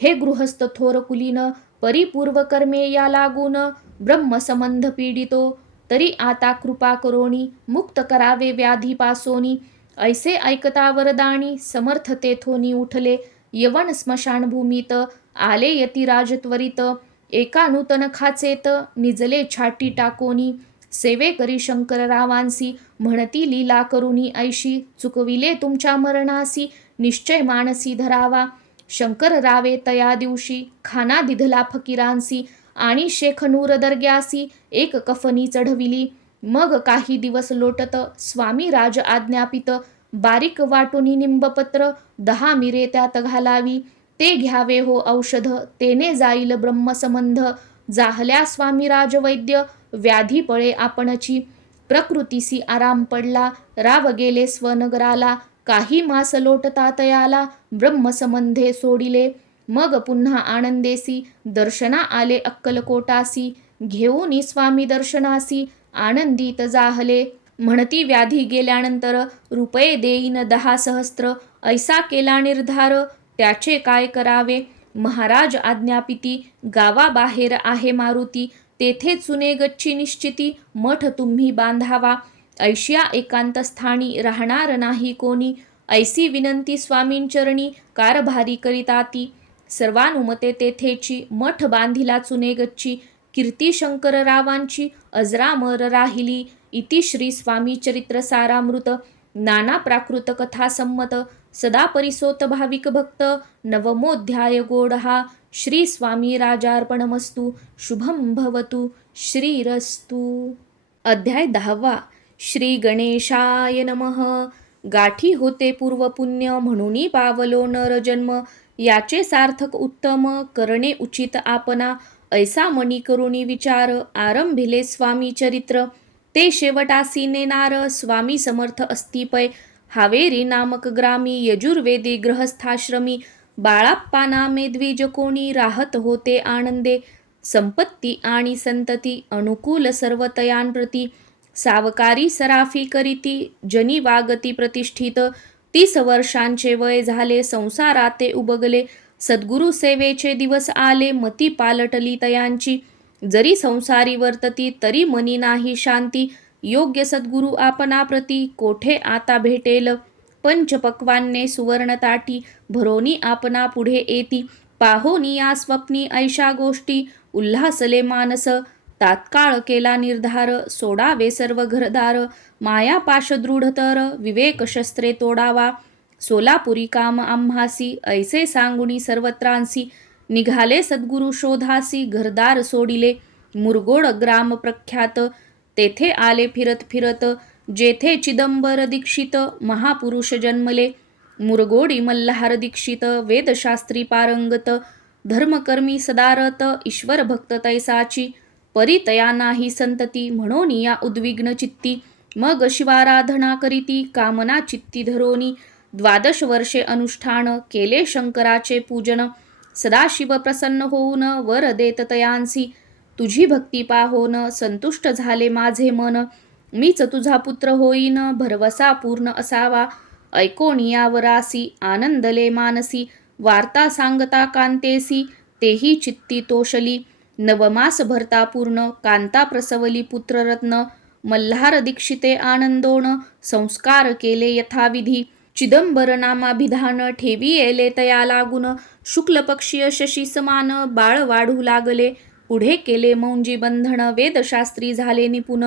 हे गृहस्थ थोर कुलीन. परिपूर्व कर्मे या लागून, ब्रह्मसंबंध पीडितो, तरी आता कृपा करोनी, मुक्त करावे व्याधीपासोनी. ऐसे ऐकता वरदानी, समर्थ तेथोनी उठले. यवन स्मशानभूमीत, आले यतिराज त्वरित. एका नूतन खाचेत, निजले छाटी टाकोनी. सेवे करी शंकररावांसी, म्हणती लीला करुनी ऐशी. चुकविले तुमच्या मरणासी, निश्चय मानसी धरावा. शंकररावे तया दिवशी, खाना दिधला फकीरांसी. आणि शेख नूर दर्ग्यासी, एक कफनी चढविली. मग काही दिवस लोटत, स्वामी राज आज्ञापित. बारीक वाटुनी निंबपत्र, 10 मिरे त्यात घालावी. ते घ्यावे हो औषध, तेने जाईल ब्रह्मसंबंध. जाहल्या स्वामी राजवैद्य, व्याधी पळे आपणची. प्रकृतीसी आराम पडला, राव गेले स्वनगराला. काही मास लोटता तयाला, ब्रह्मसंबंधे सोडिले. मग पुन्हा आनंदेसी, दर्शना आले अक्कलकोटासी. घेऊनी स्वामी दर्शनासी, आनंदीत जाहले. म्हणती व्याधी गेल्यानंतर, रुपये देईन 10 सहस्त्र. ऐसा केला निर्धार, त्याचे काय करावे. महाराज आज्ञापिती, गावाबाहेर आहे मारुती. तेथे चुने गच्ची निश्चिती, मठ तुम्ही बांधावा. ऐशिया एकांत स्थानी, राहणार नाही कोणी. ऐसी विनंती स्वामींचरणी, कारभारी करिताती. सर्वानुमते तेथेची, मठ बांधिला चुने गच्ची. कीर्ती शंकररावांची, अजरामर राहिली. इति श्री स्वामी चरित्र सारामृत. नाना प्राकृत कथा संमत. सदा परिसोत भाविक भक्त. नवमोऽध्याय गोडहा. श्री स्वामी राजार्पणमस्तु. शुभं भवतु. श्रीरस्तु. अध्याय 10. श्री गणेशाय नमः. गाठी होते पूर्वपुण्य, म्हणून पावलो नरजन्म. याचे सार्थक उत्तम, करणे उचित आपणा. ऐसा मनी करुणी विचार, आरंभिले स्वामी चरित्र. ते शेवटासी नेनार, स्वामी समर्थ अस्तिपय. हावेरी नामक ग्रामी, यजुर्वेदी गृहस्थाश्रमी. बाळाप्पा नामे द्विज कोणी, राहत होते आनंदे. संपत्ती आणि संतती, अनुकूल सर्व तयांप्रती. सावकारी सराफी करीती, जनी वागती प्रतिष्ठित. 30 वर्षांचे वय झाले, संसाराते उबगले. सद्गुरु सेवेचे दिवस आले, मती पालटली तयांची. जरी संसारी वर्तती, तरी मनी नाही शांती. योग्य सद्गुरु आपणाप्रती, कोठे आता भेटेल. पंचपक्वान्ने सुवर्ण ताटी, भरोनी आपणा पुढे येती. पाहोनी या स्वप्नी ऐशा गोष्टी, उल्हासले मानस. तात्काळ केला निर्धार, सोडावे सर्व घरदार. मायापाश दृढतर, विवेक शस्त्रे तोडावा. सोलापुरी काम आम्हासी, ऐसे सांगुनी सर्वत्रांसी. निघाले सद्गुरु शोधासी, घरदार सोडिले. मुरगोड ग्राम प्रख्यात, तेथे आले फिरत फिरत. जेथे चिदंबर दीक्षित, महापुरुष जन्मले. मुरगोडी मल्हार दीक्षित, वेदशास्त्री पारंगत. धर्मकर्मी सदारत, ईश्वर भक्त तैसाची. परितया नाही संतती, म्हणून या उद्विग्न चित्ती. मग शिवाराधना करीती, कामना चित्ती धरोनी. 12 वर्षे अनुष्ठान, केले शंकराचे पूजन. सदाशिव प्रसन्न होऊन, वर देत तयांसी. तुझी भक्ती पाहोन, संतुष्ट झाले माझे मन. मीच तुझा पुत्र होईन, भरवसा पूर्ण असावा. ऐकोनिया वरासी, आनंदले मानसी. वार्ता सांगता कांतेसी, तेही चित्ती तोषली. 9 मास भरता पूर्ण, कांता प्रसवली पुत्ररत्न. मल्हार दीक्षिते आनंदोन, संस्कार केले यथाविधी. चिदंबर नामाभिधान, ठेवी येले तया लागून. शुक्ल पक्षीय शशी समान, बाळ वाढू लागले. पुढे केले मौंजी बंधन, वेदशास्त्री झाले निपुण.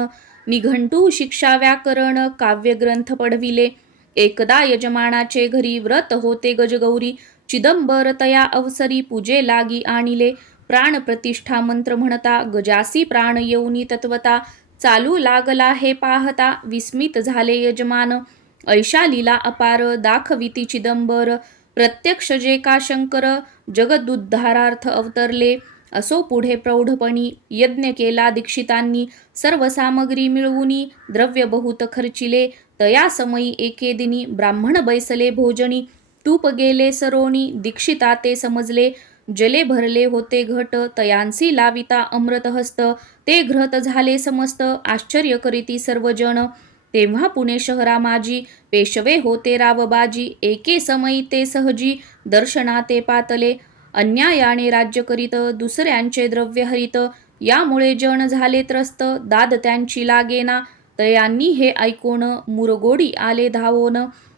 निघंटू शिक्षा व्याकरण, काव्यग्रंथ पढविले. एकदा यजमानाचे घरी, व्रत होते गजगौरी. चिदंबर तया अवसरी, पूजे लागी आणिले. प्राण प्रतिष्ठा मंत्र म्हणता, गजासी प्राण येऊनी तत्वता. चालू लागला हे पाहता, विस्मित झाले यजमान. ऐशा लीला अपार, दाखविती चिदंबर. प्रत्यक्ष जे का शंकर, जगदुद्धारार्थ अवतरले. असो पुढे प्रौढपणी, यज्ञ केला दीक्षितांनी. सर्व सामग्री मिळवुनी, द्रव्य बहुत खर्चिले. तया समयी एके दिनी, ब्राह्मण बैसले भोजनी. तूप गेले सरोनी, दीक्षिता ते समजले. जले भरले होते घट, तयांसी लाविता अमृतहस्त. ते घृत झाले समस्त, आश्चर्य करीती सर्वजण. तेव्हा पुणे शहरा माझी, पेशवे होते रावबाजी. एके समयी ते सहजी, दर्शनाते पातले. अन्यायाने राज्य करीत, दुसऱ्यांचे द्रव्य हरित. यामुळे जण झाले त्रस्त, दाद त्यांची लागेना. तयांनी हे ऐकून मुरगोडी आले धावोन.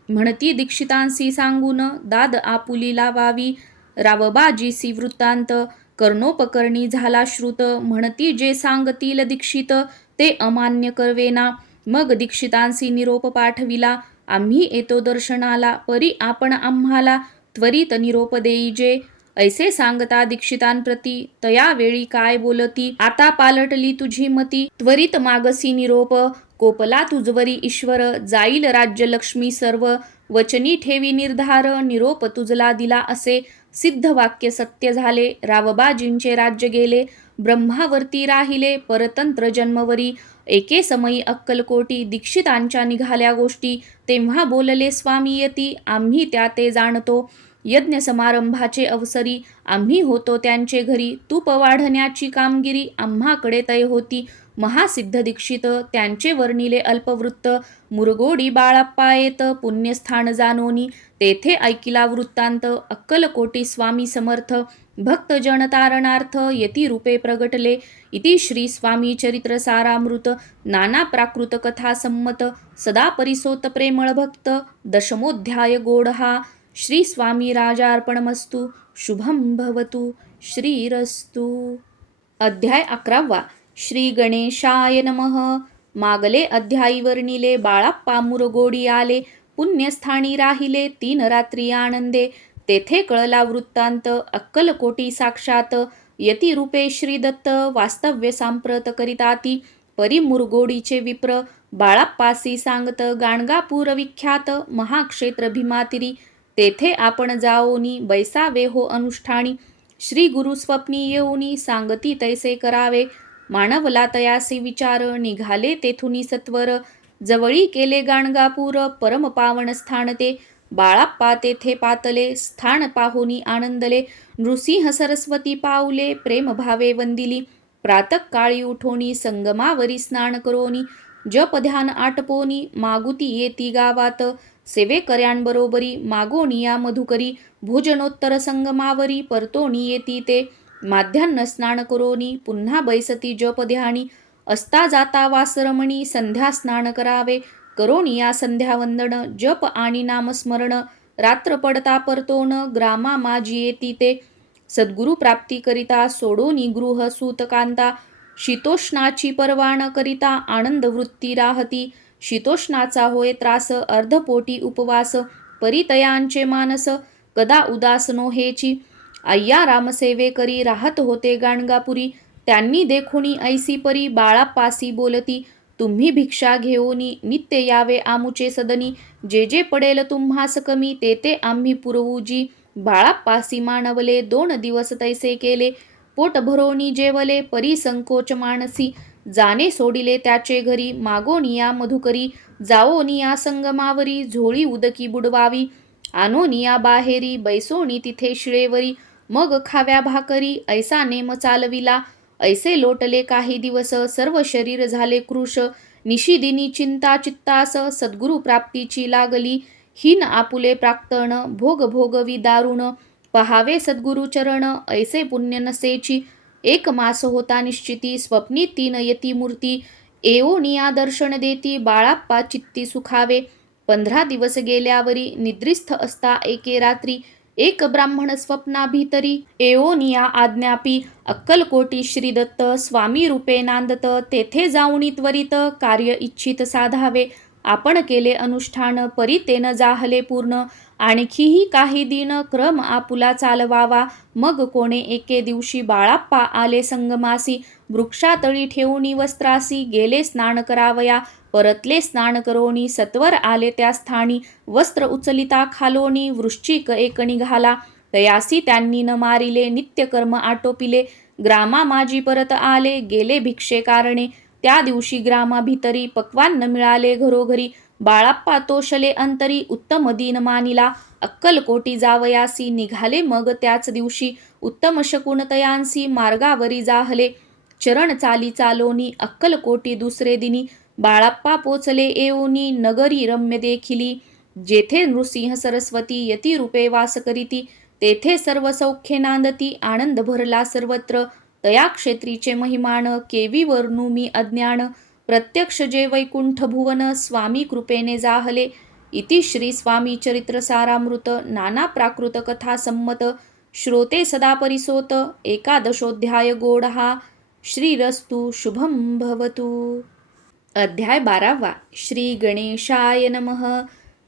म्हणती दीक्षितांसी सांगून, दाद आपुली लावावी. रावबाजीसी वृत्तांत, कर्णोपकर्णी झाला श्रुत. म्हणती जे सांगतील दीक्षित, ते अमान्य करवेना. मग दीक्षितांसी निरोप पाठविला, आम्ही येतो दर्शनाला. परी आपण आम्हाला त्वरित निरोप देईजे. ऐसे सांगता दीक्षितांप्रती, तयावेळी काय बोलती. आता पालटली तुझी मती, त्वरित मागसी निरोप. कोपला तुझवरी ईश्वर, जाईल राज्य लक्ष्मी सर्व. वचनी ठेवी निर्धार, निरोप तुझला दिला असे. सिद्ध वाक्य सत्य झाले, रावबाजींचे राज्य गेले. ब्रह्मावरती राहिले, परतंत्र जन्मवरी. एके समयी अक्कलकोटी, दीक्षितांच्या निघाल्या गोष्टी. तेव्हा बोलले स्वामी यती, आम्ही त्या ते जाणतो. यज्ञ समारंभाचे अवसरी, आम्ही होतो त्यांचे घरी. तूप वाढण्याची कामगिरी, आम्हाकडे तय होती. महासिद्ध दीक्षित, त्यांचे वर्णिले अल्पवृत्त. मुरगोडी बाळाप्पा येत, पुण्यस्थान जाणोनी. तेथे ऐकिला वृत्तांत, अक्कलकोटी स्वामी समर्थ. भक्तजन तारणार्थ, यती रूपे प्रगटले. इति श्री स्वामी चरित्र सारामृत. नाना प्राकृत कथा संमत, सदा परिसोत प्रेमळ भक्त. दशमोध्याय गोडहा. श्री स्वामी राजार्पणमस्तु. शुभं भवतु. श्रीरस्तु. अध्याय 11. श्री गणेशाय नमः. मागले अध्यायी वर्णिले, बाळाप्पा मुरगोडी आले. पुण्यस्थानी राहिले 3 रात्री आनंदे. तेथे कळला वृत्तांत, अक्कलकोटी साक्षात. यती रूपे श्रीदत्त, वास्तव्य सांप्रत करिताती. परी मुरगोडीचे विप्र, बाळाप्पासी सांगत. गाणगापूर विख्यात, महाक्षेत्र भीमातिरी. तेथे आपण जाओनी, बैसावे हो अनुष्ठानी. श्री गुरु स्वप्नी येऊनी, सांगती तैसे करावे. मानवला तयासी विचार, निघाले तेथुनी सत्वर. जवळी केले गाणगापूर, परम पावन स्थान ते. बाळाप्पा तेथे पातले, स्थान पाहुनी आनंदले. नृसिंह सरस्वती पाऊले, प्रेम भावे वंदिली. प्रातःकाळी उठोनी, संगमावरी स्नान करोनी. जप ध्यान आटपोनी, मागुती येती गावात. सेवेकऱ्यांबरोबरी, मागोनिया मधुकरी. भोजनोत्तर संगमावरी, परतोनी येती ते. माध्यान्ह स्नान करोनी, पुन्हा बैसती जप ध्यानी. असता जाता वासरमणी, संध्या स्नान करावे. करोनिया संध्यावंदन, जप आणि नामस्मरण. रात्र पडता परतोन, ग्रामा माझी येती ते. सद्गुरु प्राप्ती करिता, सोडोनी गृह सूतकांता. शीतोष्णाची पर्वा न करिता, आनंद वृत्ती राहती. शीतोष्णाचा होय त्रास, अर्धपोटी उपवास. परितयांचे मानस, कदा उदास नो हेची. अय्या रामसेवे करी, राहत होते गाणगापुरी. त्यांनी देखुनी ऐसी परी, बाळाप्पासी बोलती. तुम्ही भिक्षा घेऊनी, नित्य यावे आमुचे सदनी. जे जे पडेल तुम्हास कमी, ते ते आम्ही पुरवूजी. बाळाप्पासी मानवले, 2 दिवस तैसे केले. पोट भरोनी जेवले, परी संकोच मानसी. जाणे सोडिले त्याचे घरी, मागोनिया मधुकरी. जाओनिया संगमावरी, झोळी उदकी बुडवावी. आणोनिया बाहेरी, बैसोनी तिथे शिळेवरी. मग खाव्या भाकरी, ऐसा नेम चालविला. ऐसे लोटले काही दिवस, सर्व शरीर झाले कृश. निशिदिनी चिंता चित्तास, सद्गुरु प्राप्तीची लागली. हीन आपुले प्राक्तन, भोग भोगवी दारुण. पहावे सद्गुरु चरण, ऐसे पुण्य नसेची. 1 मास होता निश्चिती, स्वप्नी 3 यती मूर्ती. एओनिया दर्शन देती, बाळाप्पा चित्ती सुखावे. 15 दिवस गेल्यावरी, निद्रिस्थ असता एके रात्री. एक ब्राह्मण स्वप्नाभितरी, एओनिया आज्ञापी. अक्कलकोटी श्रीदत्त, स्वामी रूपे नांदत. तेथे जाऊनी त्वरित, कार्य इच्छित साधावे. आपण केले अनुष्ठान, परी तेन जाहले पूर्ण. आणखीही काही दिन, क्रम आपुला चालवावा. मग कोणे एके दिवशी, बाळाप्पा आले संगमासी. वृक्षातळी ठेवूनी वस्त्रासी, गेले स्नान करावया. परतले स्नान करोनी, सत्वर आले त्या स्थानी. वस्त्र उचलिता खालोनी, वृश्चिक एक निघाला. तयासी त्यांनी न मारिले, नित्यकर्म आटोपिले. ग्रामा माझी परत आले, गेले भिक्षे कारणे. त्या दिवशी ग्रामा भितरी, पक्वान न मिळाले घरोघरी. बाळाप्पा तोषले अंतरी, उत्तम दीन मानिला. अक्कलकोटी जावयासी, निघाले मग त्याच दिवशी. उत्तम शकुन तयांसी, मार्गावरी जाहले. चरण चाली चालोनी, अक्कलकोटी दुसरे दिनी. बाळाप्पा पोचले येऊनी, नगरी रम्य देखिली. जेथे नृसिंह सरस्वती यती रूपे वास करीती. तेथे सर्व सौख्ये नांदती, आनंद भरला सर्वत्र. तया क्षेत्रीचे महिमान केवी वर्णू मी अज्ञान प्रत्यक्ष जे वैकुंठ भुवन स्वामी कृपेने जाहले इति श्री स्वामी चरित्र सारामृत नाना प्राकृत कथा संमत श्रोते सदा परिसोत एकादशोऽध्याय गोडहा श्रीरस्तु शुभम भवतु. अध्याय 12वा. श्री गणेशाय नमः.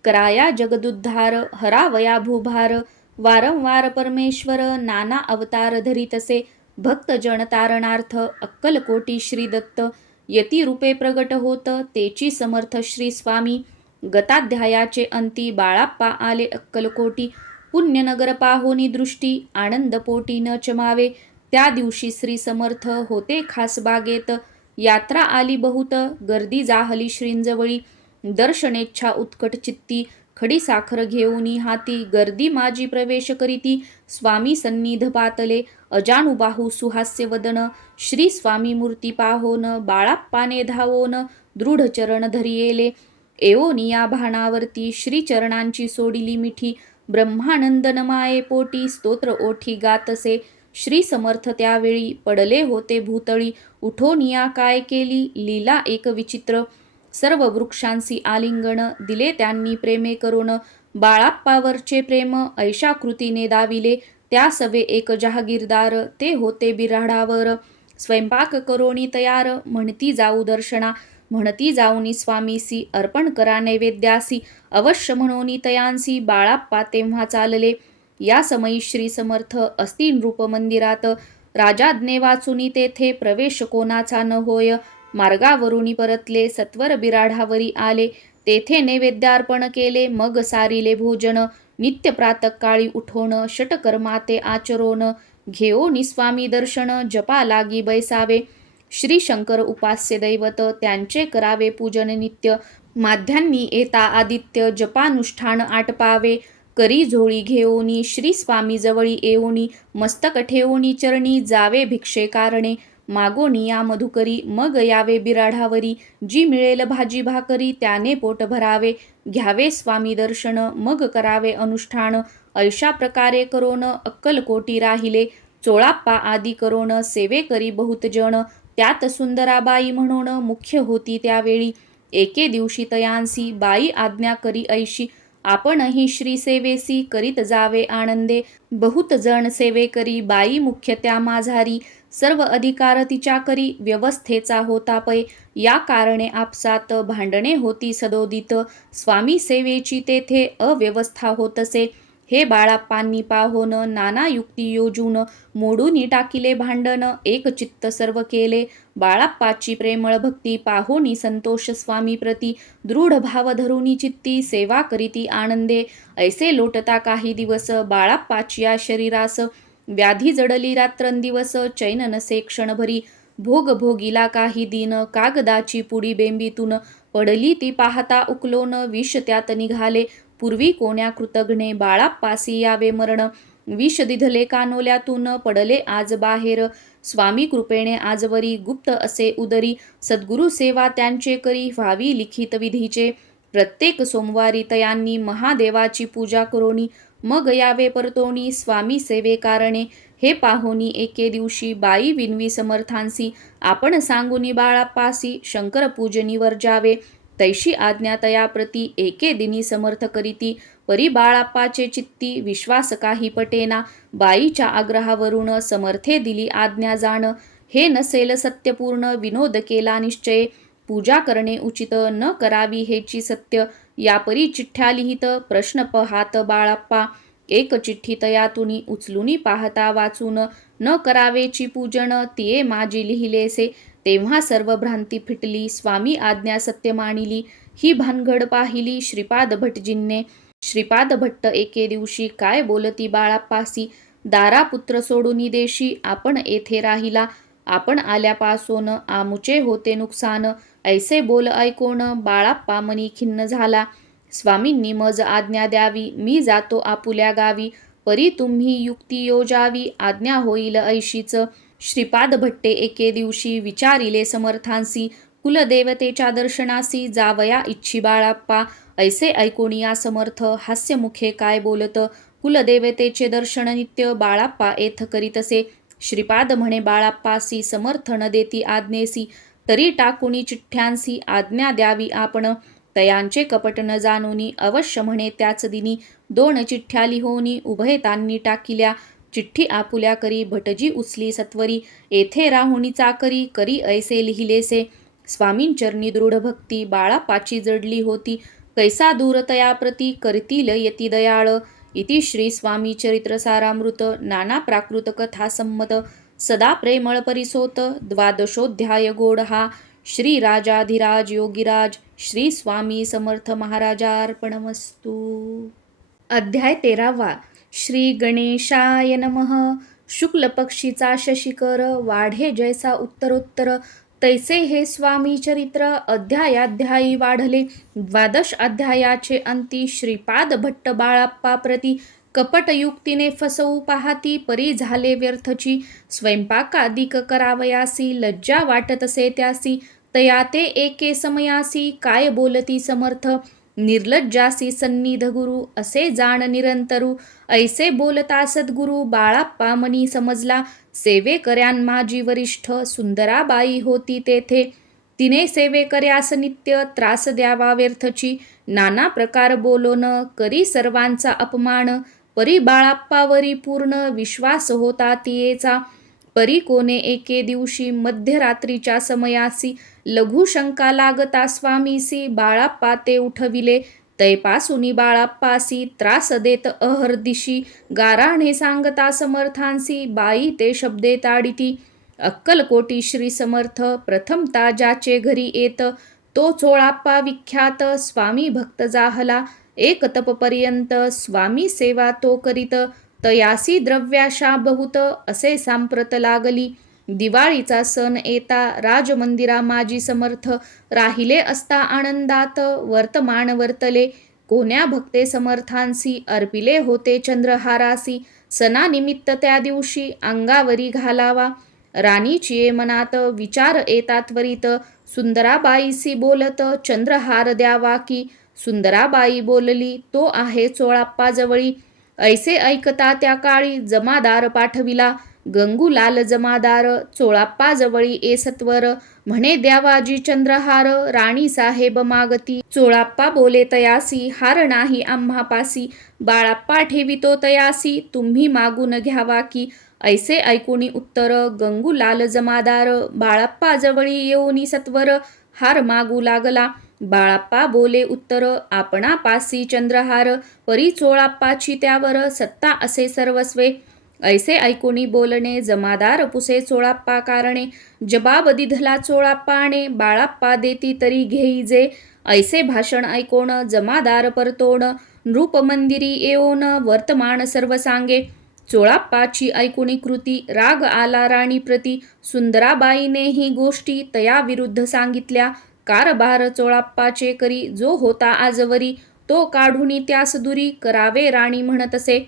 कराया जगदुद्धार हरावया भूभार वारंवार परमेश्वर नाना अवतार धरितसे भक्तजन तारणार्थ अक्कलकोटी श्री दत्त यती रूपे प्रगट होत तेची समर्थ श्री स्वामी. गताध्यायाचे अंती बाळाप्पा आले अक्कलकोटी पुण्यनगर पाहोनी दृष्टी आनंदपोटी न चमावे. त्या दिवशी श्री समर्थ होते खास बागेत यात्रा आली बहुत गर्दी जाहली श्रींजवळी दर्शनेच्छा उत्कट चित्ती खडी साखर घेऊनी हाती गर्दी माझी प्रवेश करीती स्वामी सन्निध पातले अजानुबाहू सुहास्य वदन श्री स्वामी मूर्ती पाहोन बाळाप्पाने धावोन दृढ चरण धरियेले एवोनिया भानावरती श्री चरणांची सोडिली मिठी ब्रह्मानंद नमाये पोटी स्तोत्र ओठी गातसे. श्री समर्थ त्यावेळी पडले होते भूतळी उठोनिया काय केली लीला एक विचित्र सर्व वृक्षांसी आलिंगन दिले त्यांनी प्रेमे करून बाळाप्पावरचे प्रेम ऐशा कृतीने दाविले त्या सवे एक जहागीरदार ते होते बिराडावर स्वयंपाक करोनी तयार म्हणती जाऊ दर्शना म्हणती जाऊनी स्वामीसी अर्पण करा नैवेद्यासी अवश्य म्हणोनी तयांसी बाळाप्पा तेव्हा चालले. या समयी श्री समर्थ असती नृप मंदिरात राजाज्ञे वाचुनी तेथे प्रवेश कोणाचा न होय. मार्गावरुनी परतले सत्वर बिराढावरी आले तेथे नैवेद्यार्पण केले मग सारिले भोजन नित्य प्रातःकाळी उठोन षटकर्माते आचरोन घेओनी स्वामी दर्शन जपा लागी बैसावे. श्री शंकर उपास्य दैवत त्यांचे करावे पूजन नित्य माध्यान्नी येता आदित्य जपानुष्ठान आटपावे. करी झोळी घेओनी श्री स्वामी जवळी येऊनी मस्तक ठेवोनी चरणी जावे भिक्षे कारणे मागोनी या मधुकरी मग यावे बिराढावरी जी मिळेल भाजी भाकरी त्याने पोट भरावे घ्यावे स्वामी दर्शन मग करावे अनुष्ठान. ऐशा प्रकारे करोन अक्कलकोटी राहिले चोळाप्पा आदी करोन सेवे करी बहुत जण त्यात सुंदराबाई म्हणून मुख्य होती त्यावेळी. एके दिवशी तयांसी बाई आज्ञा करी ऐशी आपणही श्री सेवेसी करीत जावे आनंदे बहुत जण सेवे करी बाई मुख्य त्या माझारी सर्व अधिकार तिच्या करी व्यवस्थेचा होता पै. या कारणे आपसात भांडणे होती सदोदित स्वामी सेवेची तेथे अव्यवस्था होतसे. हे बाळाप्पांनी पाहोन नाना युक्ती योजून मोडूनी टाकिले भांडण एक चित्त सर्व केले. बाळाप्पाची प्रेमळ भक्ती पाहोनी संतोष स्वामी प्रती दृढ भाव धरुनी चित्ती सेवा करीती आनंदे. ऐसे लोटता काही दिवस बाळाप्पाची या शरीरास व्याधी जडली रात्रंदिवस चैन नसे क्षणभरी भोग भोगिला काही दिन कागदाची पुडी बेंबीतून पडली ती पाहता उकलोन विष त्यात निघाले. पूर्वी कोण्या कृतघ्ने बाळाप्पासी यावे मरण विष दिधले कानोल्यातून पडले आज बाहेर. स्वामी कृपेने आजवरी गुप्त असे उदरी सद्गुरु सेवा त्यांचे करी व्हावी लिखित विधीचे. प्रत्येक सोमवारी तयांनी महादेवाची पूजा करोनी मग यावे परतोनी स्वामी सेवे कारणे. हे पाहोनी एके दिवशी बाई विनवी समर्थांसी आपण सांगुनी बाळाप्पासी शंकर पूजनीवर जावे. तैशी आज्ञा तयाप्रती एके दिनी समर्थ करीती परी बाळाप्पाचे चित्ती विश्वास काही पटेना. बाईच्या आग्रहावरून समर्थे दिली आज्ञा जाण हे नसेल सत्यपूर्ण विनोद केला निश्चय. पूजा करणे उचित न करावी हेची सत्य यापरी चिठ्ठ्या लिहित प्रश्न पहात बाळाप्पा. एक चिठ्ठी तयातुनी उचलुनी पाहता वाचून न करावेची पूजन तिये माझी लिहिलेसे. तेव्हा सर्व भ्रांती फिटली स्वामी आज्ञा सत्य मानिली. ही भानगड पाहिली श्रीपाद भटजींने. श्रीपाद भट्ट एके दिवशी काय बोलती बाळाप्पासी दारापुत्र सोडूनी देशी आपण येथे राहिला आपण आल्यापासून आमुचे होते नुकसान. ऐसे बोल ऐकोन बाळाप्पा मनी खिन्न झाला. स्वामींनी मज आज्ञा द्यावी मी जातो आपुल्या गावी परी तुम्ही युक्ती योजावी आज्ञा होईल ऐशीच. श्रीपाद भट्टे एके दिवशी विचारिले समर्थांसी कुलदेवतेच्या दर्शनासी जावया इच्छी बाळाप्पा. ऐसे ऐकून या समर्थ हास्यमुखे काय बोलत कुलदेवतेचे दर्शन नित्य बाळाप्पा येथ करीतसे. श्रीपाद म्हणे बाळाप्पासी, समर्थ न देती आज्ञेसी, तरी टाकुनी चिठ्ठ्यांसी आज्ञा द्यावी आपण. तयांचे कपट न जाणोनी, अवश्य म्हणे त्याच दिनी, 2 चिठ्ठ्या लिहोनी उभयतांनी टाकिल्या. चिठ्ठी आपुल्या करी भटजी उचली सत्वरी, येथे राहुनी चाकरी करी ऐसे लिहिलेसे. स्वामींचरणी दृढ भक्ती बाळाप्पाची जडली होती, कैसा दूर तयाप्रती करतील यती दयाळ. इति श्री स्वामी चरित्र सारामृत नाना प्राकृत कथा संमत, सदा प्रेमळ परिसोत 12ोऽध्याय गोड हा. श्री राजाधिराज योगीराज श्री स्वामी समर्थ महाराजार्पणमस्तु. अध्याय 13वा. श्री गणेशाय नमः. शुक्ल पक्षीचा शशिकर वाढे जैसा उत्तरोत्तर, तैसे हे स्वामी चरित्र अध्यायाध्यायी वाढले. 12 अध्यायाचे अंती श्रीपाद भट्ट बाळाप्पा प्रती कपटयुक्तीने फसवू पाहती परी झाले व्यर्थची. स्वयंपाकादिक करावयासी लज्जा वाटतसे त्यासी, तया ते एके समयासी काय बोलती समर्थ. निर्लज्जासी सन्निध गुरु असे जाण निरंतरू, ऐसे बोलता सद्गुरु बाळाप्पा मनी समजला. सेवेकऱ्यां माझी वरिष्ठ सुंदराबाई होती तेथे, तिने सेवेकऱ्यास नित्य त्रास द्यावा व्यर्थची. नाना प्रकार बोलोन करी सर्वांचा अपमान, परी बाळाप्पावरी पूर्ण विश्वास होता तियेचा. परी कोणे एके दिवशी मध्यरात्रीच्या समयासी लघु शंका लागता स्वामीसी बाळाप्पा ते उठविले. तैपासुनी बाळाप्पासी त्रास देत अहर्दिशी, गाराणे सांगता समर्थांसी बाई ते शब्दे ताडिती. अक्कलकोटी श्री समर्थ प्रथमता ज्याचे घरी येत, तो चोळाप्पा विख्यात स्वामी भक्त जाहला. एक तपपर्यंत स्वामी सेवा तो करीत, तयासी द्रव्याशा बहुत असे सांप्रत लागली. दिवाळीचा सण येता राजमंदिरा माजी समर्थ राहिले असता आनंदात. वर्तमान वर्तले कोण्या भक्ते समर्थांसी अर्पिले होते चंद्रहारासी. सणानिमित्त त्या दिवशी अंगावरी घालावा. राणीची मनात विचार येता त्वरित, सुंदराबाईसी बोलत चंद्रहार द्यावा की. सुंदराबाई बोलली, तो आहे चोळाप्पा जवळी. ऐसे ऐकता त्या काळी जमादार पाठविला. गंगूलाल जमादार चोळाप्पा जवळी येसत्वर, म्हणे द्यावाजी चंद्रहार राणी साहेब मागती. चोळाप्पा बोले तयासी, हार नाही आम्हापासी. बाळाप्पा ठेवितो तयासी, तुम्ही मागून घ्यावा की. ऐसे ऐकुनी उत्तर गंगूलाल जमादार बाळाप्पा जवळी येऊनी सत्वर हार मागू लागला. बाळाप्पा बोले उत्तर, आपणापासी चंद्रहार, परी चोळाप्पाची त्यावर सत्ता असे सर्वस्वे. ऐसे ऐकुनी बोलणे जमादार पुसे चोळाप्पा कारणे. जबाब दिधला चोळाप्पाने, बाळाप्पा देती तरी घेई जे. ऐसे भाषण ऐकोन जमादार परतोन, नृपमंदिरी येऊन वर्तमान सर्व सांगे. चोळाप्पाची ऐकुनी कृती राग आला राणी प्रती. सुंदराबाईने ही गोष्टी तया विरुद्ध सांगितल्या. कारभार चोळाप्पाचे करी जो होता आजवरी, तो काढुनी त्यास दुरी करावे राणी म्हणतसे.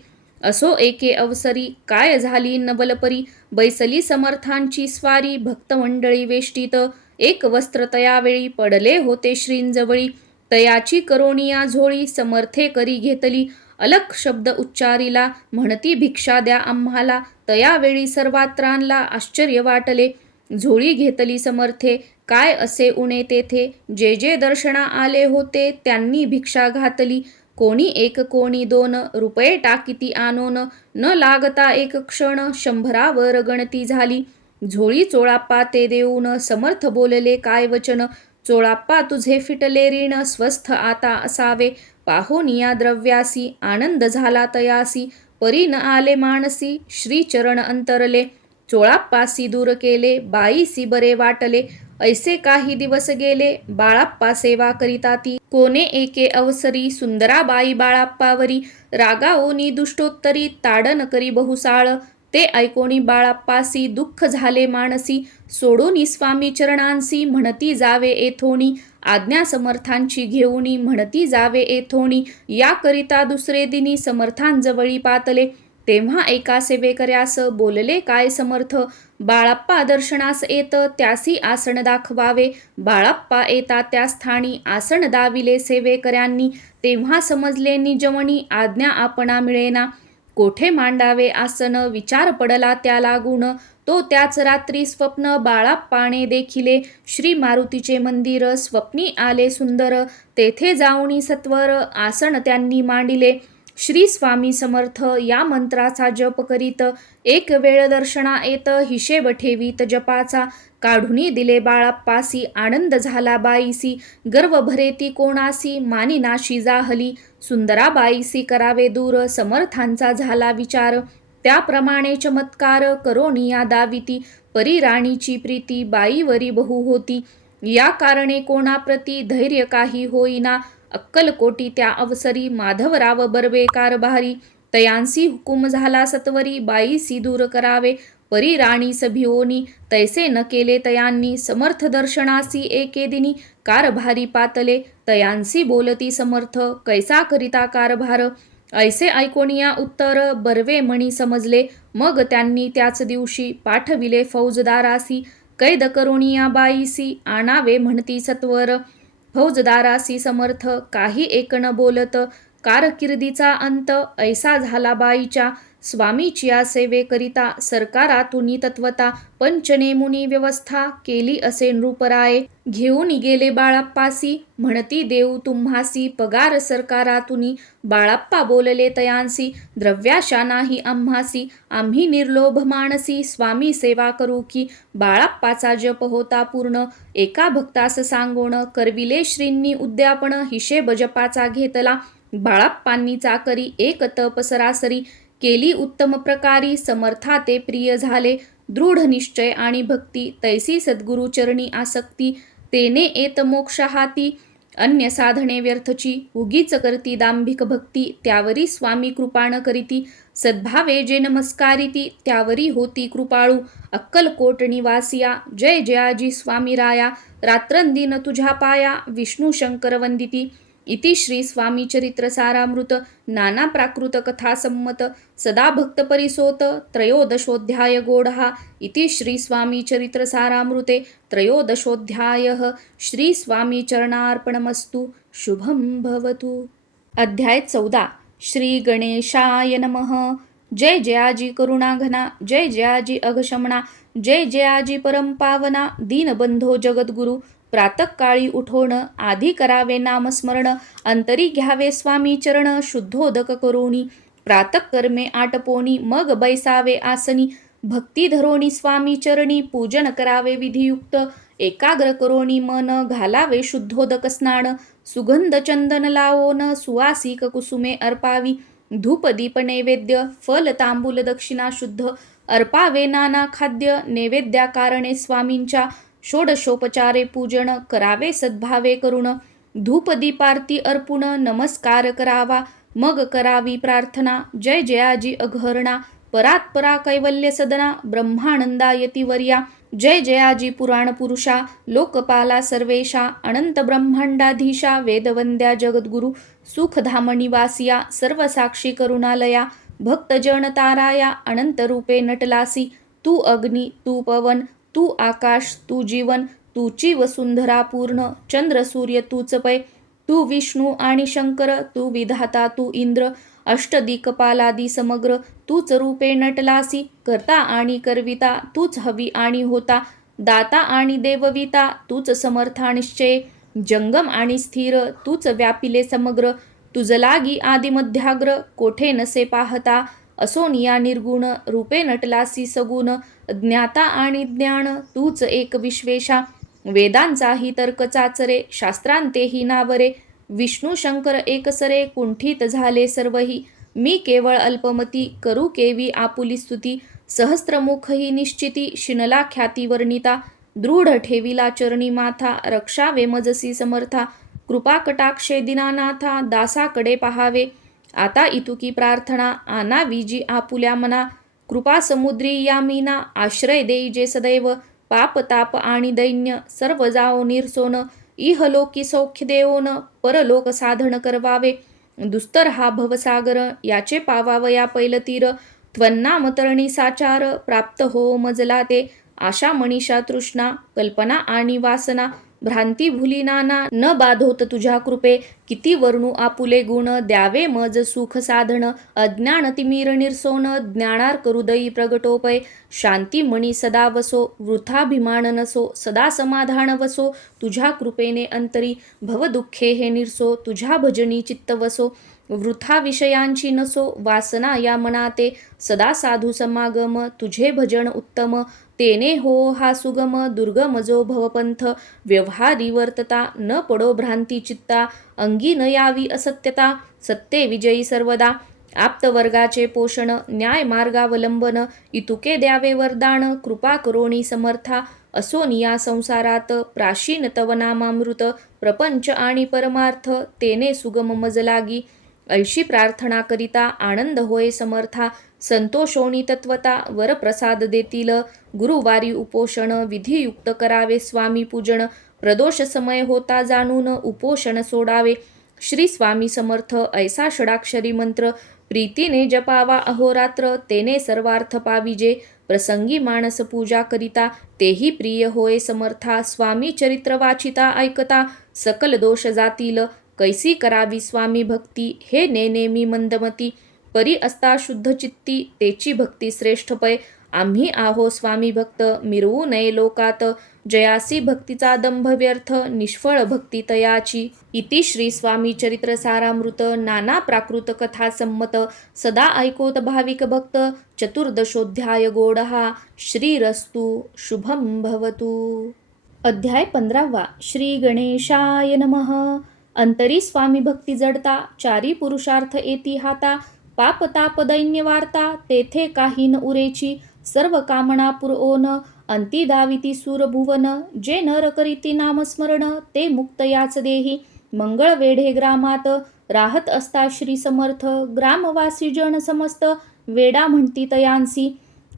असो एके अवसरी काय झाली नवलपरी, बैसली समर्थांची स्वारी भक्तमंडळी वेष्टीत. एक वस्त्र तयावेळी पडले होते श्रींजवळी, तयाची करोनिया झोळी समर्थे करी घेतली. अलख शब्द उच्चारिला, म्हणती भिक्षा द्या आम्हाला. तयावेळी सर्वात्रांना आश्चर्य वाटले. झोळी घेतली समर्थे, काय असे उणे तेथे. जे जे दर्शना आले होते त्यांनी भिक्षा घातली. कोणी 1 कोणी 2 रुपये टाकीती आणोन, न लागता एक क्षण 100वर गणती झाली. झोळी चोळाप्पा ते देऊन समर्थ बोलले काय वचन. चोळाप्पा तुझे फिटले ऋण स्वस्थ आता असावे. पाहोनिया द्रव्यासी आनंद झाला तयासी. परी न आले मानसी श्रीचरण अंतरले. चोळाप्पासी दूर केले बाईसी बरे वाटले. ऐसे काही दिवस गेले बाळाप्पा सेवा करिता ती. कोणे एके अवसरी सुंदराबाई बाळाप्पावरी रागाओनी दुष्टोत्तरी ताडन करी बहुसाळ. ते ऐकोनी बाळाप्पासी दुःख झाले मानसी. सोडूनी स्वामी चरणांसी म्हणती जावे येथोनी. आज्ञा समर्थांची घेऊनी म्हणती जावे येथोनी. याकरिता दुसरे दिनी समर्थांजवळी पातले. तेव्हा एका सेवेकऱ्यास बोलले काय समर्थ, बाळाप्पा दर्शनास येत त्यासी आसन दाखवावे. बाळाप्पा येता त्या स्थानी आसन दाविले सेवेकऱ्यांनी. तेव्हा समजले निजमणी आज्ञा आपणा मिळेना. कोठे मांडावे आसन विचार पडला त्या लागून. तो त्याच रात्री स्वप्न बाळाप्पाने देखिले. श्री मारुतीचे मंदिर स्वप्नी आले सुंदर. तेथे जाऊनी सत्वर आसन त्यांनी मांडिले. श्री स्वामी समर्थ या मंत्राचा जप करीत. एक वेळ दर्शना येत हिशेब ठेवीत जपाचा. काढुनी दिले बाळाप्पासी आनंद झाला बाईसी. गर्व भरेती कोणासी मानिनाशी जाहली. सुंदराबाईसी करावे दूर समर्थांचा झाला विचार. त्याप्रमाणे चमत्कार करोनिया दाविती. परी राणीची प्रीती बाईवरी बहु होती. या कारणे कोणाप्रती धैर्य काही होईना. अक्कलकोटी त्या अवसरी माधवराव बर्वे कारभारी. तयांसी हुकुम झाला सत्वरी बाईसी दूर करावे. परी राणी सभिओनी तैसे न केले तयांनी. समर्थ दर्शनासी एके दिनी कारभारी पातले. तयांसी बोलती समर्थ कैसा करिता कारभार. ऐसे ऐकोनिया उत्तर बर्वे मणी समजले. मग त्यांनी त्याच दिवशी पाठविले फौजदारासी. कैद करोनिया बाईसी आणावे म्हणती सत्वर. फौजदारासी समर्थ काही एक न बोलत. कारकिर्दीचा अंत ऐसा झाला बाईच्या. स्वामीच्या सेवेकरिता सरकारातून तत्वता पंचनेमुनी व्यवस्था केली असे नृपराये. घेऊन गेले बाळाप्पासी म्हणती देऊ तुम्हासी पगार सरकारातून. बाळाप्पा बोलले तयांसी द्रव्याशा नाही आम्हासी. आम्ही निर्लोभ मानसी स्वामी सेवा करू की. बाळाप्पाचा जप होता पूर्ण एका भक्तास सांगोण. करविले श्रींनी उद्यापन हिशेब जपाचा घेतला. बाळाप्पांनी चाकरी एक तप सरासरी केली उत्तम प्रकारी. समर्था ते प्रिय झाले. दृढ निश्चय आणि भक्ती तैसी सद्गुरु चरणी आसक्ती. तेने येत मोक्ष हाती अन्य साधने व्यर्थची. उगीच करती दांभिक भक्ती त्यावरी स्वामी कृपा न करीती. सद्भावे जे नमस्कारिती त्यावरी होती कृपाळू. अक्कलकोट निवासिया जय जयाजी स्वामी राया. रात्रंदिन तुझ्या पाया विष्णू शंकर वंदिती. इति श्री स्वामी चरित्र सारामृत नाना प्राकृत कथा संमत सदा भक्त परिसोत त्रयोदशोऽध्याय गोढा. इति श्री स्वामी चरित्र सारामृते त्रयोदशोऽध्यायः. श्री स्वामी चरणार्पणमस्तु. शुभं भवतु. अध्याय 14. श्री गणेशाय नमः. जय जयाजी करुणाघना. जय जयाजी अघशमना. जय जयाजी परमपावना. दीनबंधो जगद्गुरु. प्रातःकाळी उठोण आधी करावे नामस्मरण. अंतरी घ्यावे स्वामी चरण शुद्धोदक करोनी. प्रातःकर्मे आटपोनी मग बैसावे आसनी. भक्ती धरोनी स्वामी चरणी पूजन करावे विधियुक्त. एकाग्र करोनी मन घालावे शुद्धोदक स्नान. सुगंध चंदन लावोन सुवासिक कुसुमे अर्पावी. धूप दीप नैवेद्य फल तांबूल दक्षिणा शुद्ध अर्पावे. नाना खाद्य नैवेद्या कारणे स्वामींच्या. षोडशोपचारे पूजन करावे सद्भावे करुण. धूप दीपारती अर्पुण नमस्कार करावा. मग करावी प्रार्थना. जय जयाजी अघहरणा. परात्परा कैवल्य सदना ब्रह्मानंदा यतिवर्या. जय जयाजी पुराण पुरुषा. लोकपाला सर्वेशा. अनंत ब्रह्मांडाधीशा. वेदवंद्या जगद्गुरु. सुखधाम निवासिया. सर्वसाक्षी करुणालया. भक्तजन ताराया. अनंत रूपे नटलासी. तू अग्नी तू पवन तू आकाश तू जीवन. तूची वसुंधरा पूर्ण. चंद्र सूर्य तूच पै. तू विष्णू आणि शंकर. तू विधाता तू इंद्र. अष्टदिक्पालादी समग्र. तूच रूपे नटलासी. करता आणि करविता तूच हवी आणि होता. दाता आणि देवविता तूच समर्था निश्चय. जंगम आणि स्थिर तूच व्यापिले समग्र. तुझ लागी आदिमध्याग्र कोठे नसे पाहता. असोनिया निर्गुण रूपे नटलासी सगुण. ज्ञाता आणि ज्ञान तूच एक विश्वेशा. वेदांचाही तर्क चाचरे शास्त्रांतेही नावरे. विष्णू शंकर एकसरे कुंठित झाले सर्वही. मी केवळ अल्पमती करू केवी आपुली स्तुती. सहस्त्रमुखही निश्चिती शिनला ख्याती वर्णिता. दृढ ठेविला चरणी माथा रक्षावे मजसी समर्था. कृपा कटाक्षे दीनानाथा दासाकडे पहावे. आता इतुकी प्रार्थना आनावी जी आपुल्या मना. कृपा समुद्री या मीना आश्रय देई जे सदैव. पाप ताप आणि दैन्य सर्व जाओ निरसोन. इहलोकी सौख्य देओन परलोक साधन करवावे. दुस्तर हा भवसागर याचे पावावया पैलतीर. त्वन्नाम तरणी साचार प्राप्त हो मजला ते. आशा मनीषा तृष्णा कल्पना आणि वासना भ्रांती भुली नाना न बाधोत तुझ्या कृपे. किती वर्णू आपुले गुण द्यावे मज सुख साधन. अज्ञान तिमिर निरसोन ज्ञानार्क हृदयी प्रगटोपय. शांती मणी सदा वसो वृथाभिमान नसो सदा समाधान वसो. तुझ्या कृपेने अंतरी भवदुःखे हे निरसो. तुझ्या भजनी चित्त वसो वृथा विषयांची नसो. वासना या मनाते सदा साधू समागम. तुझे भजन उत्तम तेने हो हा सुगम. दुर्गम जो भवपंथ व्यवहारी वर्तता. न पडो भ्रांती चित्ता अंगी न यावी असत्यता. सत्ते विजयी सर्वदा आप्तवर्गाचे पोषण. न्याय मार्गावलंबन इतुके द्यावे वरदान. कृपा करोणी समर्था असोनिया संसारात. प्राशीन तव नामामृत प्रपंच आणि परमार्थ. तेने सुगम मज लागी ऐशी प्रार्थना करिता. आनंद होय समर्था संतोषोणी तत्वता. वरप्रसाद देतील गुरुवारी उपोषण. विधियुक्त करावे स्वामी पूजन. प्रदोष समय होता जाणून उपोषण सोडावे. श्री स्वामी समर्थ ऐसा षडाक्षरी मंत्र प्रीतीने जपावा अहोरात्र. तेने सर्वार्थ पाविजे प्रसंगी मानस पूजा करिता. तेही प्रिय होय समर्था स्वामी चरित्र वाचिता ऐकता. सकल दोष जातील कैसी करावी स्वामी भक्ती. हे नेमी मंदमती परी असता शुद्ध चित्ती. तेची भक्ती श्रेष्ठ पै. आम्ही आहो स्वामी भक्त मिरवू नये लोकात. जयासी भक्तीचा दंभ व्यर्थ निष्फळ भक्ती तयाची. इति श्री स्वामी चरित्र सारामृत. नाना प्राकृत कथा संमत सदा ऐकोत भाविक भक्त. चतुर्दशोध्याय गोडहा. श्रीरस्तु शुभम भवतु. अध्याय 15. श्री गणेशाय नमः. अंतरी स्वामी भक्ती जडता. चारी पुरुषार्थ येती हाता. पाप ताप दैन्य वार्ता तेथे काही न उरेची. सर्व कामना पुरओन अंती दाविती सूरभुवन. जे नर करीती नामस्मरण ते मुक्त याच देही. मंगळ वेढे ग्रामात राहत असता श्री समर्थ. ग्रामवासी जन समस्त वेडा म्हणती तयांसी.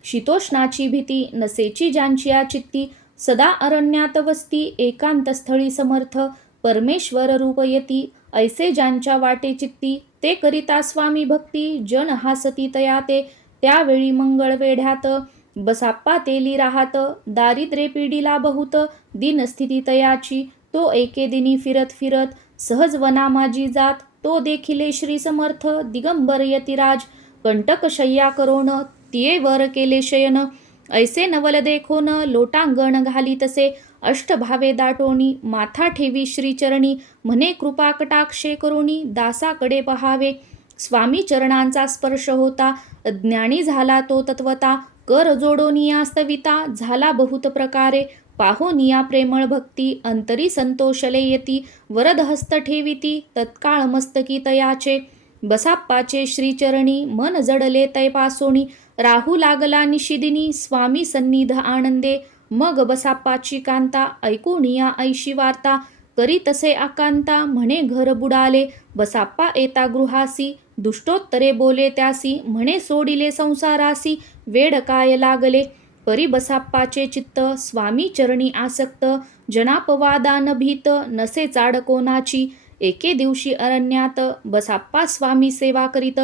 शीतोष्णाची भीती नसेची ज्यांची या चित्ती. सदा अरण्यात वस्ती एकांत स्थळी समर्थ. परमेश्वर रूप येती ऐसे ज्यांच्या वाटे चित्ती. ते करिता स्वामी भक्ती जन हासती तयाते. त्यावेळी मंगळ वेढ्यात बसाप्पा तेली राहात. दारिद्र्ये पिढीला बहुत दिनस्थिती तयाची. तो एके दिनी फिरत फिरत सहज वना माझी जात. तो देखिले श्री समर्थ दिगंबर यतिराज. कंटक शय्या करोन तिये वर केले शयन. ऐसे नवल देखोन लोटांगण घाली तसे. अष्टभावे दाटोनी माथा ठेवी श्रीचरणी. म्हणे कृपा कटाक्षे करोनी दासाकडे पहावे. स्वामी चरणांचा स्पर्श होता अज्ञानी झाला तो तत्वता. कर जोडोनिया स्तविता झाला बहुत प्रकारे. पाहोनिया प्रेमळ भक्ती अंतरी संतोषले येती. वरद हस्त ठेविती तत्काळ मस्तकी तयाचे. बसाप्पाचे श्रीचरणी मन जडले तैपासोनी. राहू लागला निशिदिनी स्वामी सन्निध आनंदे. मग बसाप्पाची कांता ऐकूनिया ऐशी वार्ता. करी तसे आकांता म्हणे घर बुडाले. बसाप्पा येता गृहासी दुष्टोत्तरे बोले त्यासी. म्हणे सोडिले संसारासी वेड काय लागले. परी बसाप्पाचे चित्त स्वामी चरणी आसक्त. जनापवादान भीत नसे चाड कोणाची. एके दिवशी अरण्यात बसाप्पा स्वामी सेवा करीत.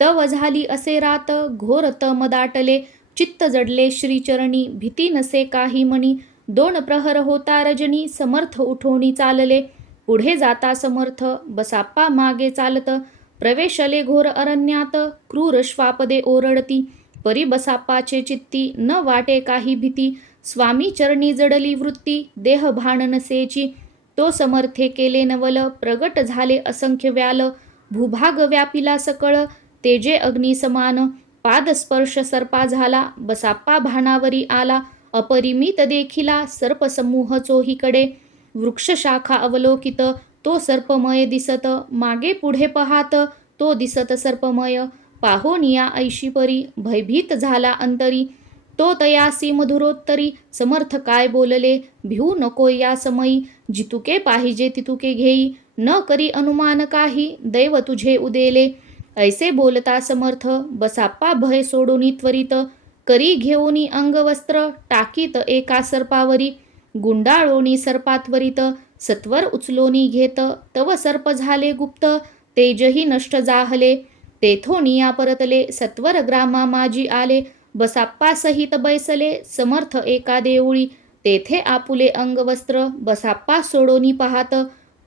तव झाली असे रात घोर तम दाटले. चित्त जडले श्रीचरणी भीती नसे काही मणी. 2 प्रहर होता रजनी समर्थ उठोनी चालले. पुढे जाता समर्थ बसाप्पा मागे चालत. प्रवेशले घोर अरण्यात क्रूर श्वापदे ओरडती. परी बसाप्पाचे चित्ती न वाटे काही भीती. स्वामी चरणी जडली वृत्ती देह भान नसेची. तो समर्थे केले नवल प्रगट झाले असंख्य व्याल. भूभाग व्यापिला सकळ तेजे अग्नी समान. पादस्पर्श सर्पा झाला बसाप्पा भानावरी आला. अपरिमित देखिला सर्पसमूह चोहीकडे. वृक्षशाखा अवलोकित तो सर्पमय दिसत. मागे पुढे पहात तो दिसत सर्पमय. पाहोनिया ऐशी परी भयभीत झाला अंतरी. तो तयासी मधुरोत्तरी समर्थ काय बोलले. भिवू नको या समयी जितुके पाहिजे तितुके घेई. न करी अनुमान काही दैव तुझे उदेले. ऐसे बोलता समर्थ बसाप्पा भय सोडून त्वरित. करी घेऊनी अंगवस्त्र टाकीत एका सर्पावरी. गुंडाळोनी सर्पात्वरित सत्वर उचलोनी घेत. तव सर्प झाले गुप्त तेजही नष्ट जाहले. तेथोनिया परतले सत्वर ग्रामा माजी आले. बसाप्पा सहित बैसले समर्थ एका देऊळी. तेथे आपुले अंगवस्त्र बसाप्पा सोडोनी पाहात,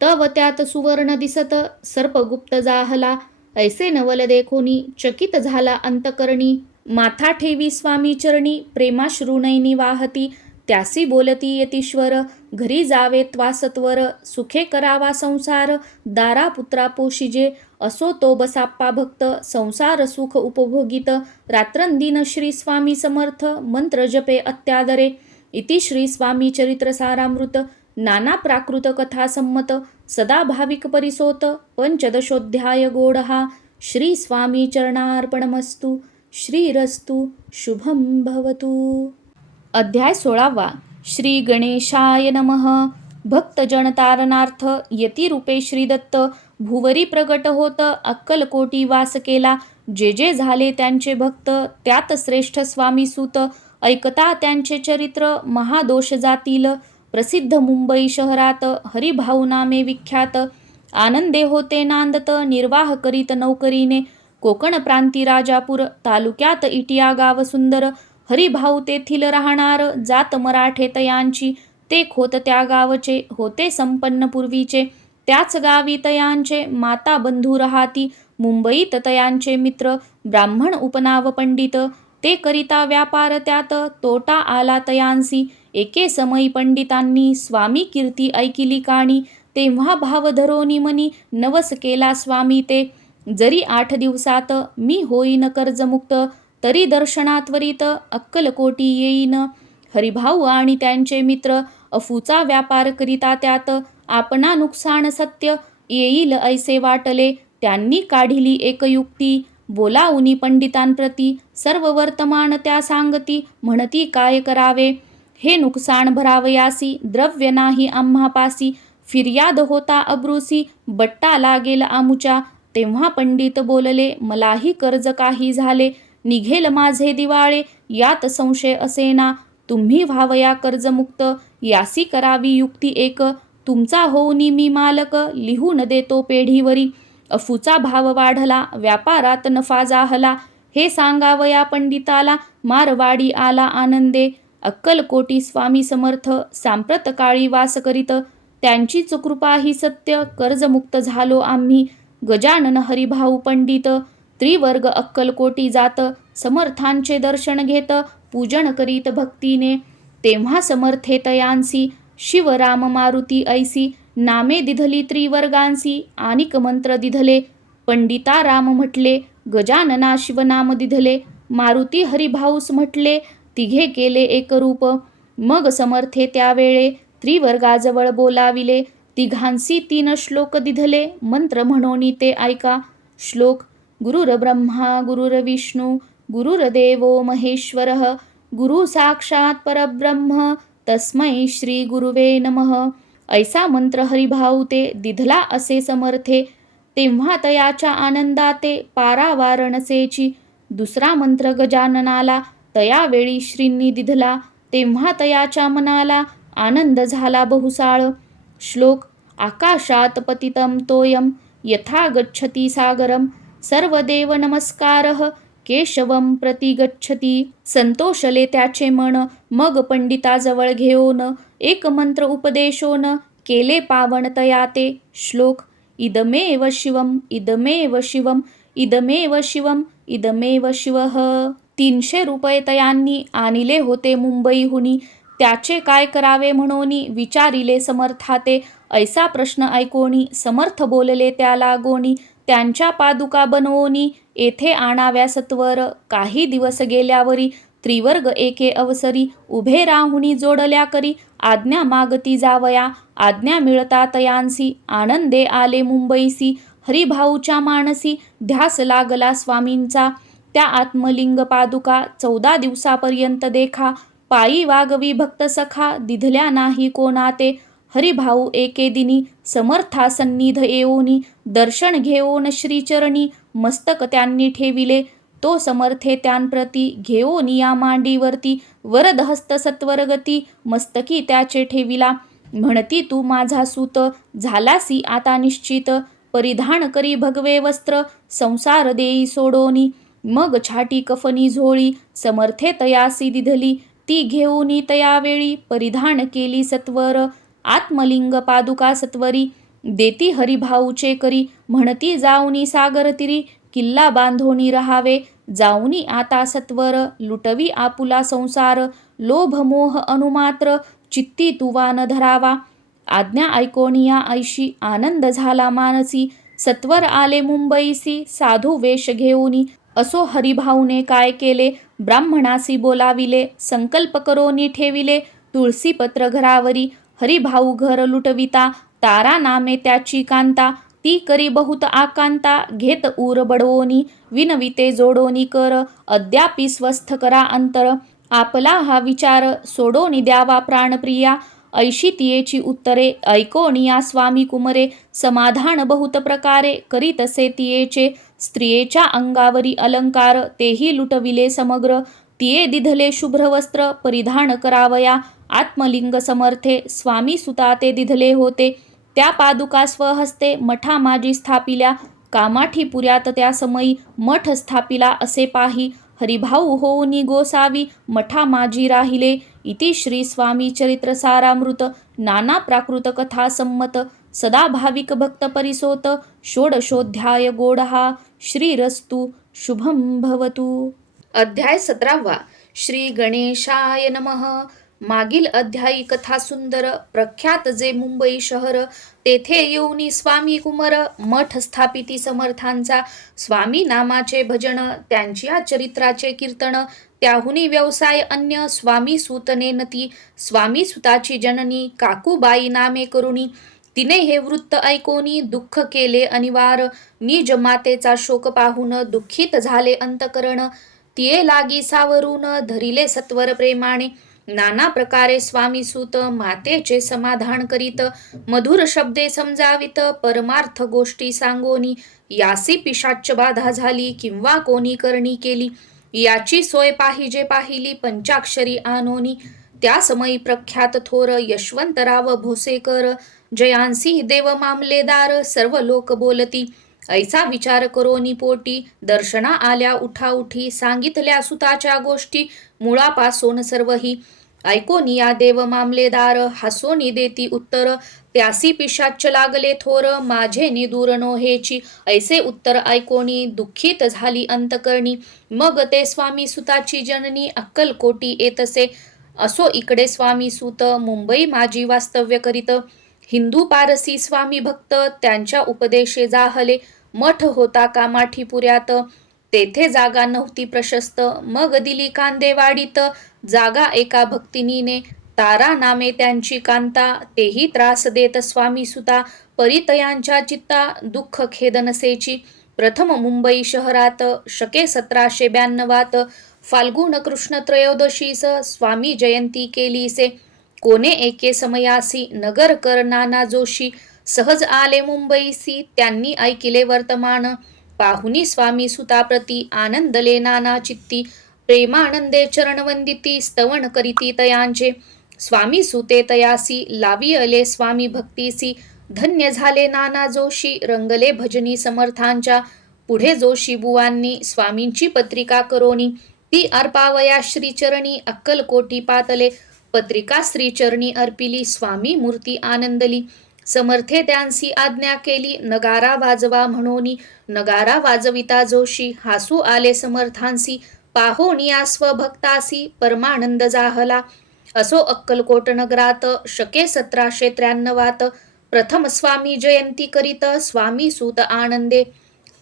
तव त्यात सुवर्ण दिसत सर्पगुप्त जाहला. ऐसे नवल देखोनी चकित झाला अंतकरणी. माथा ठेवी स्वामी चरणी प्रेमाश्रुनयनी वाहती. त्यासी बोलती यतीश्वर घरी जावे त्वासत्वर. सुखे करावा संसार दारा पुत्रा पोशिजे. असो तो बसाप्पा भक्त संसार सुख उपभोगित. रात्रंदिन श्री स्वामी समर्थ मंत्र जपे अत्यादरे. इति श्री स्वामी चरित्र सारामृत नाना प्राकृत कथा संमत सदा भाविक परिसोत पंचदशोध्याय गोडहा. श्री स्वामी चरणार्पणमस्तु. श्रीरस्तु शुभम भवतु. अध्याय 16वा. श्री गणेशाय नमः. भक्तजन तारणार्थ यतिरूपे श्रीदत्त भुवरी प्रगट होत अक्कलकोटी वास केला. जे जे झाले त्यांचे भक्त त्यात श्रेष्ठ स्वामी सूत. ऐकता त्यांचे चरित्र महादोष जातील. प्रसिद्ध मुंबई शहरात हरिभाऊ नामे विख्यात. आनंदे होते नांदत निर्वाह करीत नौकरीने. कोकण प्रांती राजापूर तालुक्यात इटिया गाव सुंदर. हरिभाऊ तेथील राहणार जात मराठे तयांची. ते खोत त्या गावचे होते संपन्न पूर्वीचे. त्याच गावी तयांचे माता बंधू राहाती. मुंबईत तयांचे मित्र ब्राह्मण उपनाव पंडित. ते करिता व्यापार त्यात तोटा आला तयांसी. एके समयी पंडितांनी स्वामी कीर्ती ऐकिली काणी. तेव्हा भाव धरोनी मनी नवस केला स्वामी ते. जरी 8 दिवसात मी होईन कर्जमुक्त. तरी दर्शनात्वरित अक्कलकोटी येईन. हरिभाऊ आणि त्यांचे मित्र अफूचा व्यापार करिता त्यात. आपणा नुकसान सत्य येईल ऐसे वाटले. त्यांनी काढिली एक युक्ती बोलावूनी पंडितांप्रती. सर्व वर्तमान त्या सांगती म्हणती काय करावे. हे नुकसान भरावयासी द्रव्य नाही आम्हापासी. फिर्याद होता अब्रुसी बट्टा लागेल आमुच्या. तेव्हा पंडित बोलले मलाही कर्ज काही झाले. निघेल माझे दिवाळे यात संशय असेना. तुम्ही व्हावया कर्जमुक्त यासी करावी युक्ती एक. तुमचा होऊनी मी मालक लिहून देतो पेढीवरी. अफूचा भाव वाढला व्यापारात नफा जाहला. हे सांगावया पंडिताला मारवाडी आला आनंदे. अक्कलकोटी स्वामी समर्थ सांप्रत काळी वास करीत. त्यांचीच कृपा ही सत्य कर्जमुक्त झालो आम्ही. गजानन हरिभाऊ पंडित त्रिवर्ग अक्कलकोटी जात. समर्थांचे दर्शन घेत पूजन करीत भक्तीने. तेव्हा समर्थे तयांसी शिवराम मारुती ऐसी. नामे दिधली त्रिवर्गांसी आनिक मंत्र दिधले. पंडिता राम म्हटले गजानना शिवनाम दिधले. मारुती हरिभाऊस म्हटले तिघे केले एकरूप. मग समर्थे त्यावेळे त्रिवर्गाजवळ बोलाविले. तिघांसी 3 श्लोक दिधले. मंत्र म्हणोनी ते ऐका. श्लोक. गुरुर्ब्रह्मा गुरुर्विष्णू गुरुर्देवो महेश्वरः गुरु साक्षात परब्रह्म तस्मै श्री गुरुवे नमः. ऐसा मंत्र हरिभाऊ ते दिधला असे समर्थे. तेव्हा तयाच्या आनंदाते पारावार नसेची. दुसरा मंत्र गजाननाला तयावेळी श्रींनी दिधला. तेव्हा तयाच्या मनाला आनंद झाला बहुसाळ. श्लोक. आकाशात पतितं तोयम यथा गच्छति सागरम. सर्वदेव नमस्कारः केशवम प्रति गच्छति. संतोषले त्याचे मन. मग पंडिताजवळ घेऊन एक मंत्र उपदेशोन केले पावन तयाते. श्लोक. इदमेव शिवम इदमेव शिवम इदमेव शिवम इदमेव शिवः. 300 रुपये तयांनी आणिले होते मुंबईहुनी. त्याचे काय करावे म्हणोनी विचारिले समर्थाते. ऐसा प्रश्न ऐकोनी समर्थ बोलले त्याला गोनी. त्यांच्या पादुका बनवोनी येथे आणाव्या सत्वर. काही दिवस गेल्यावरी त्रिवर्ग एके अवसरी उभे राहुनी जोडल्या करी. आज्ञा मागती जावया. आज्ञा मिळता तयांसी आनंदे आले मुंबईसी. हरिभाऊच्या मानसी ध्यास लागला स्वामींचा. त्या आत्मलिंग पादुका 14 दिवसापर्यंत देखा. पायी वागवी भक्त सखा दिधल्या नाही कोणाते. हरिभाऊ एके दिनी समर्था सन्निध येऊनी दर्शन घेऊन श्रीचरणी मस्तक त्यांनी ठेविले. तो समर्थे त्यांप्रती घेऊन या मांडीवरती वरदहस्त सत्वरगती मस्तकी त्याचे ठेविला. म्हणती तू माझा सूत झालासी आता निश्चित. परिधान करी भगवे वस्त्र संसार देई सोडोनी. मग छाटी कफनी झोळी समर्थे तयासी दिधली. ती घेऊनी तयावेळी परिधान केली सत्वर. आत्मलिंग पादुका सत्वरी देती हरिभाऊचे करी. म्हणती जाऊनी सागर तिरी किल्ला बांधोनी रहावे. जाऊनी आता सत्वर लुटवी आपुला संसार. लोभ मोह अनुमात्र चित्ती तुवा न धरावा. आज्ञा ऐकोनिया ऐशी आनंद झाला मानसी. सत्वर आले मुंबईसी साधू वेश घेऊनी. असो हरिभाऊने काय केले ब्राह्मणासी बोलाविले. संकल्प करोनी ठेविले तुळसी पत्र घरावरी. हरिभाऊ घर लुटविता तारा नामे त्याची कांता. ती करी बहुत आकांता घेत ऊर बडवोनी. विनविते जोडोनी कर अद्यापि स्वस्थ करा अंतर. आपला हा विचार सोडोनी द्यावा प्राणप्रिया. ऐशी तियेची उत्तरे ऐकोनिया स्वामी कुमरे. समाधान बहुत प्रकारे करीतसे तियेचे. स्त्रियेच्या अंगावरी अलंकार तेही लुटविले समग्र. तिये दिधले शुभ्र वस्त्र परिधान करावया. आत्मलिंग समर्थे स्वामी सुता ते दिधले होते. त्या पादुका स्वहस्ते मठा माजी स्थापिल्या. कामाठी पुऱ्यात त्या समयी मठ स्थापिला असे पाही. हरिभाऊ होऊनी गोसावी मठा माजी राहिले. इति श्री स्वामी चरित्र सारामृत नाना प्राकृत कथा संमत. सदा भाविक भक्त परिसोत षोडशोध्याय गोडहा. श्रीरस्तु शुभम भवतु. अध्याय 17. श्री गणेशाय नमः. मागील अध्यायी कथा सुंदर. प्रख्यात जे मुंबई शहर तेथे येऊनी स्वामी कुमर मठ स्थापिती समर्थांचा. स्वामी नामाचे भजन त्यांच्या चरित्राचे कीर्तन. त्याहुनी व्यवसाय अन्य स्वामी सूतने नती. स्वामी सुताची जननी काकूबाई नामे करुणी. तिने हे वृत्त ऐकोनी दुःख केले अनिवार. निज मातेचा शोक पाहून दुःखित झाले अंतकरण. तिये लागी सावरून धरिले सत्वर प्रेमाने. नाना प्रकारे स्वामी सूत मातेचे समाधान करीत. मधुर शब्दे समजावित परमार्थ गोष्टी सांगोनी. यासी पिशाच्च बाधा झाली किंवा कोणी करणी केली. याची सोय पाहिजे पाहिली पंचाक्षरी आणोनी. त्या समयी प्रख्यात थोर यशवंतराव भोसेकर जयांसी देव मामलेदार सर्व लोक बोलती. ऐसा विचार करोनी पोटी दर्शना आल्या उठाउठी. सांगितल्या सुताच्या गोष्टी मुळापासून सर्वही. ऐकोनिया देव मामलेदार हसोनी देती उत्तर. त्यासी पिशाच्च लागले थोर माझे निदूर नोहेची. ऐसे उत्तर ऐकोनी दुःखित झाली अंतकरणी. मग ते स्वामी सुताची जननी अक्कलकोटी येतसे. असो इकडे स्वामी सूत मुंबई माझी वास्तव्य करीत. हिंदू पारसी स्वामी भक्त त्यांच्या उपदेशे जाहले. मठ होता कामाठी पुऱ्यात. तेथे जागा नव्हती प्रशस्त. मग दिली कांदेवाडीत जागा एका भक्तिनीने. तारा नामे त्यांची कांता. तेही त्रास देत स्वामी सुता. परितयांच्या चित्ता दुःख खेद नसेची. प्रथम मुंबई शहरात शके 1792 फाल्गुन कृष्ण त्रयोदशीस स्वामी जयंती केलीसे. कोणे एके समयासी नगर कर नाना जोशी. सहज आले मुंबईसी त्यांनी ऐकिले वर्तमान. पाहुनी स्वामी सुताप्रती आनंदले नाना चित्ती. प्रेमानंदे चरणवंदिती स्तवन करीती तयांचे. स्वामी सुते तयासी लावियले स्वामी भक्तीसी. धन्य झाले नाना जोशी रंगले भजनी समर्थांच्या. पुढे जोशी बुवांनी स्वामींची पत्रिका करोनी. ती अर्पावया श्रीचरणी अक्कलकोटी पातले. पत्रिका श्रीचरणी अर्पिली स्वामी मूर्ती आनंदली. समर्थे त्यांसी आज्ञा केली नगारा वाजवा म्हणोनी. नगारा वाजविता जोशी हासू आले समर्थांसी. पाहोनिया स्वभक्तासी परमानंद जाहला. असो अक्कलकोट नगरात शके 1793 प्रथम स्वामी जयंती करीत स्वामी सूत आनंदे.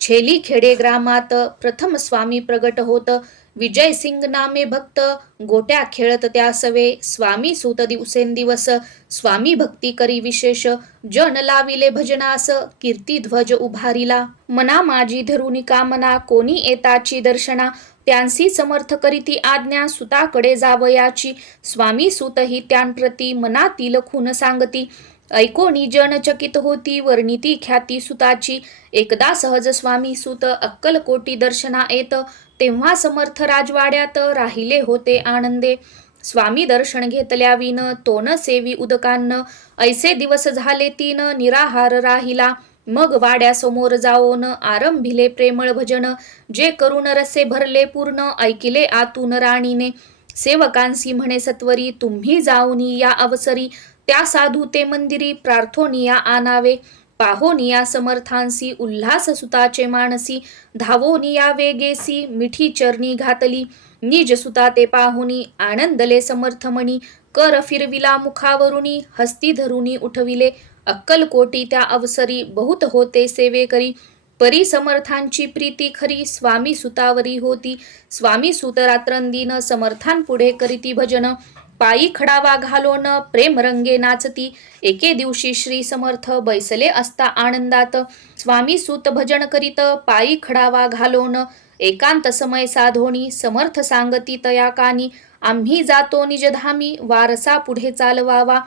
छेली खेडे ग्रामात प्रथम स्वामी प्रगट होत. विजयसिंग नामे भक्त गोट्या खेळत त्या सवे. स्वामी सूत दिवसेंदिवस स्वामी भक्ती करी विशेष. जन लाविले भजनास कीर्ती ध्वज उभारिला. मना माझी धरुनी कामना कोणी येताची दर्शना. त्यांसी समर्थ करीती आज्ञा सुताकडे जावयाची. स्वामी सूतही त्यांप्रती मनातील खून सांगती. ऐकोनी जन चकित होती वर्णिती ख्याती सुताची. एकदा सहज स्वामी सूत अक्कलकोटी दर्शना येत. तेव्हा समर्थ राजवाड्यात राहिले होते आनंदे. स्वामी दर्शन घेतल्या विन तोन सेवी उदकान्न. ऐसे दिवस झाले 3 निराहार राहिला. मग वाड्यासमोर जाऊन आरंभिले प्रेमळ भजन. जे करून रसे भरले पूर्ण ऐकिले आतून राणीने. सेवकांसी म्हणे सत्वरी, तुम्ही जाऊनी या अवसरी, त्या साधू ते मंदिरी प्रार्थोनिया आनावे. पाहोनिया समर्थांसी उल्हास सुताचे मानसी, धावोनिया वेगेसी मिठी चरणी घातली. निज सुता ते पाहुनी आनंदले समर्थमणी, कर फिरविला मुखावरुनी हस्ती धरुनी उठविले. अक्कलकोटी त्या अवसरी बहुत होते सेवे करी, परी समर्थांची प्रीती खरी स्वामी सुतावरी होती. स्वामी सुत रात्रंदिन समर्थांपुढे करीती भजन, पायी खडावा घालोन प्रेम रंगे नाचती. एके दिवशी श्री समर्थ बैसले असता आनंदात, स्वामी सुत भजन करीत पायी खडावा घालोन. एकांत समय साधोनी समर्थ सांगती तया कानी, आम्ही जातो निजधामी वारसा पुढे चालवावा.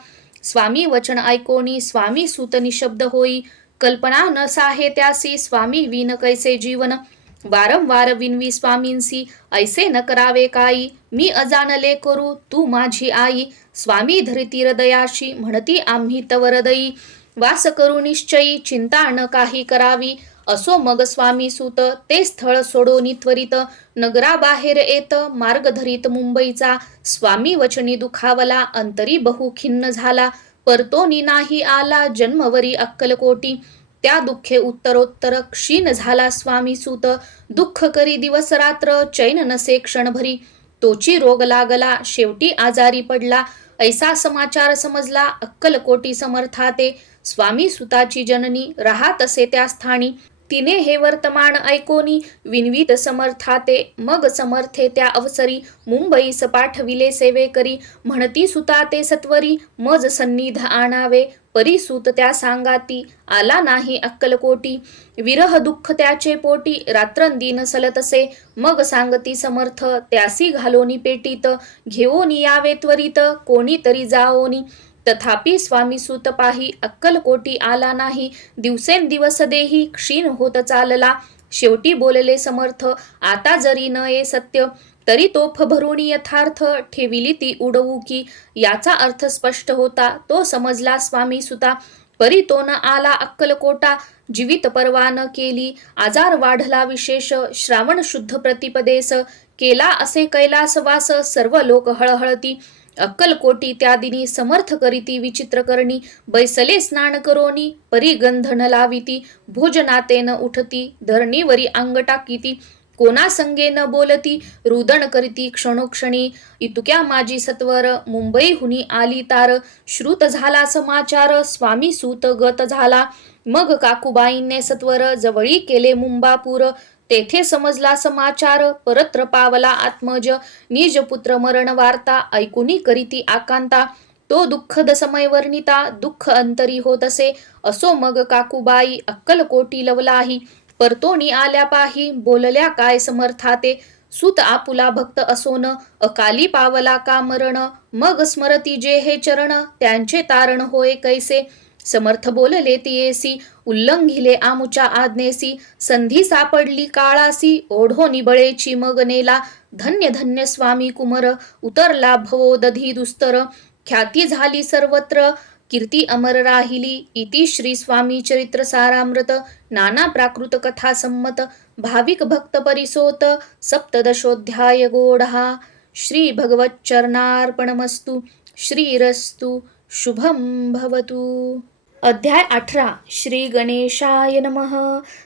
स्वामी वचन ऐकोनी स्वामी सूत निशब्द होई, कल्पना न साहे त्यासी स्वामी विन कैसे जीवन. वारंवार विनवी स्वामींसी ऐसे न करावे काही, मी अजानले करू तू माझी आई. स्वामी धरिती हृदयाशी म्हणती आम्ही तव हृदयी, वास करू निश्चयी चिंता न काही करावी. असो मग स्वामी सूत ते स्थळ सोडोनी त्वरित, नगराबाहेर येत मार्ग धरीत मुंबईचा. स्वामी वचनी दुखावला अंतरी बहु खिन्न झाला, परतोनी नाही आला जन्मवरी अक्कलकोटी. त्या दुःखे उत्तरोत्तर क्षीण झाला स्वामी सूत, दुःख करी दिवस रात्र चैन नसे क्षणभरी. तोची रोग लागला शेवटी आजारी पडला, ऐसा समाचार समजला अक्कलकोटी समर्थाते. स्वामी सुताची जननी राहत असे त्या स्थानी, तिने हे वर्तमान ऐकोनी विनवीत समर्थाते. मग समर्थे त्या अवसरी मुंबईस पाठविले सेवे करी, म्हणती सुता ते सत्वरी मज सन्निध आणावे. परिसूत त्या सांगाती आला नाही अक्कलकोटी, विरह दुःख त्याचे पोटी रात्रंदिन सलतसे. मग सांगती समर्थ त्यासी घालोनी पेटीत, घेऊनी यावे त्वरित कोणीतरी जाओनी. तथापि स्वामी सूत पाही अक्कलकोटी आला नाही, दिवसेंदिवस देही क्षीण होत चालला. शेवटी बोलले समर्थ आता जरी न ये सत्य, तरी तोफ भरून यथार्थ ठेविली ती उडवू की. याचा अर्थ स्पष्ट होता तो समजला स्वामी सुता, परी तो न आला अक्कलकोटा. जीवित परवा न केली आजार वाढला विशेष, श्रावण शुद्ध प्रतिपदेस केला असे कैलासवास. सर्व लोक हळहळती अक्कलकोटी त्या दिनी, समर्थ करीती विचित्र करणी. बैसले स्नान करोनी परी गंध न लाविती, भोजनाते न उठती धरणीवरी अंग टाकीती. कोणा संगे न बोलती रुदन करीती क्षणोक्षणी, इतुक्या माझी सत्वर मुंबईहुनी आली तार. श्रुत झाला समाचार स्वामी सूत गत झाला, मग काकूबाईंने सत्वर जवळी केले मुंबापूर. तेथे समजला समाचार परत्र पावला आत्मज, निज पुत्र मरण वार्ता ऐकुनी करीती आकांता. तो दुःखद समय वर्णिता दुःख अंतरी होत असे. असो मग काकूबाई अक्कलकोटी लवलाही, परतोणी आल्या पाही बोलल्या काय समर्थाते. सुत आपुला भक्त असोन अकाली पावला का मरण, मग स्मरती जे हे चरण त्यांचे तारण होय कैसे. समर्थ बोलले तियेसी उल्लंघिले आमुच्या आज्ञेसी, संधी सापडली काळासी ओढो बळेची मग नेला. धन्य धन्य स्वामी कुमर उतरला भवो दधी दुस्तर, ख्याती झाली सर्वत्र कीर्ती अमर राहिली. इति श्री स्वामी चरित्र सारामृत नाना प्राकृत कथा संमत, भाविक भक्त परिसोत सप्तदशोध्याय गोढा. श्री भगवत चरणार्पणमस्तु. श्रीरस्तु शुभम भवतु. अध्याय 18. श्री गणेशाय नमः.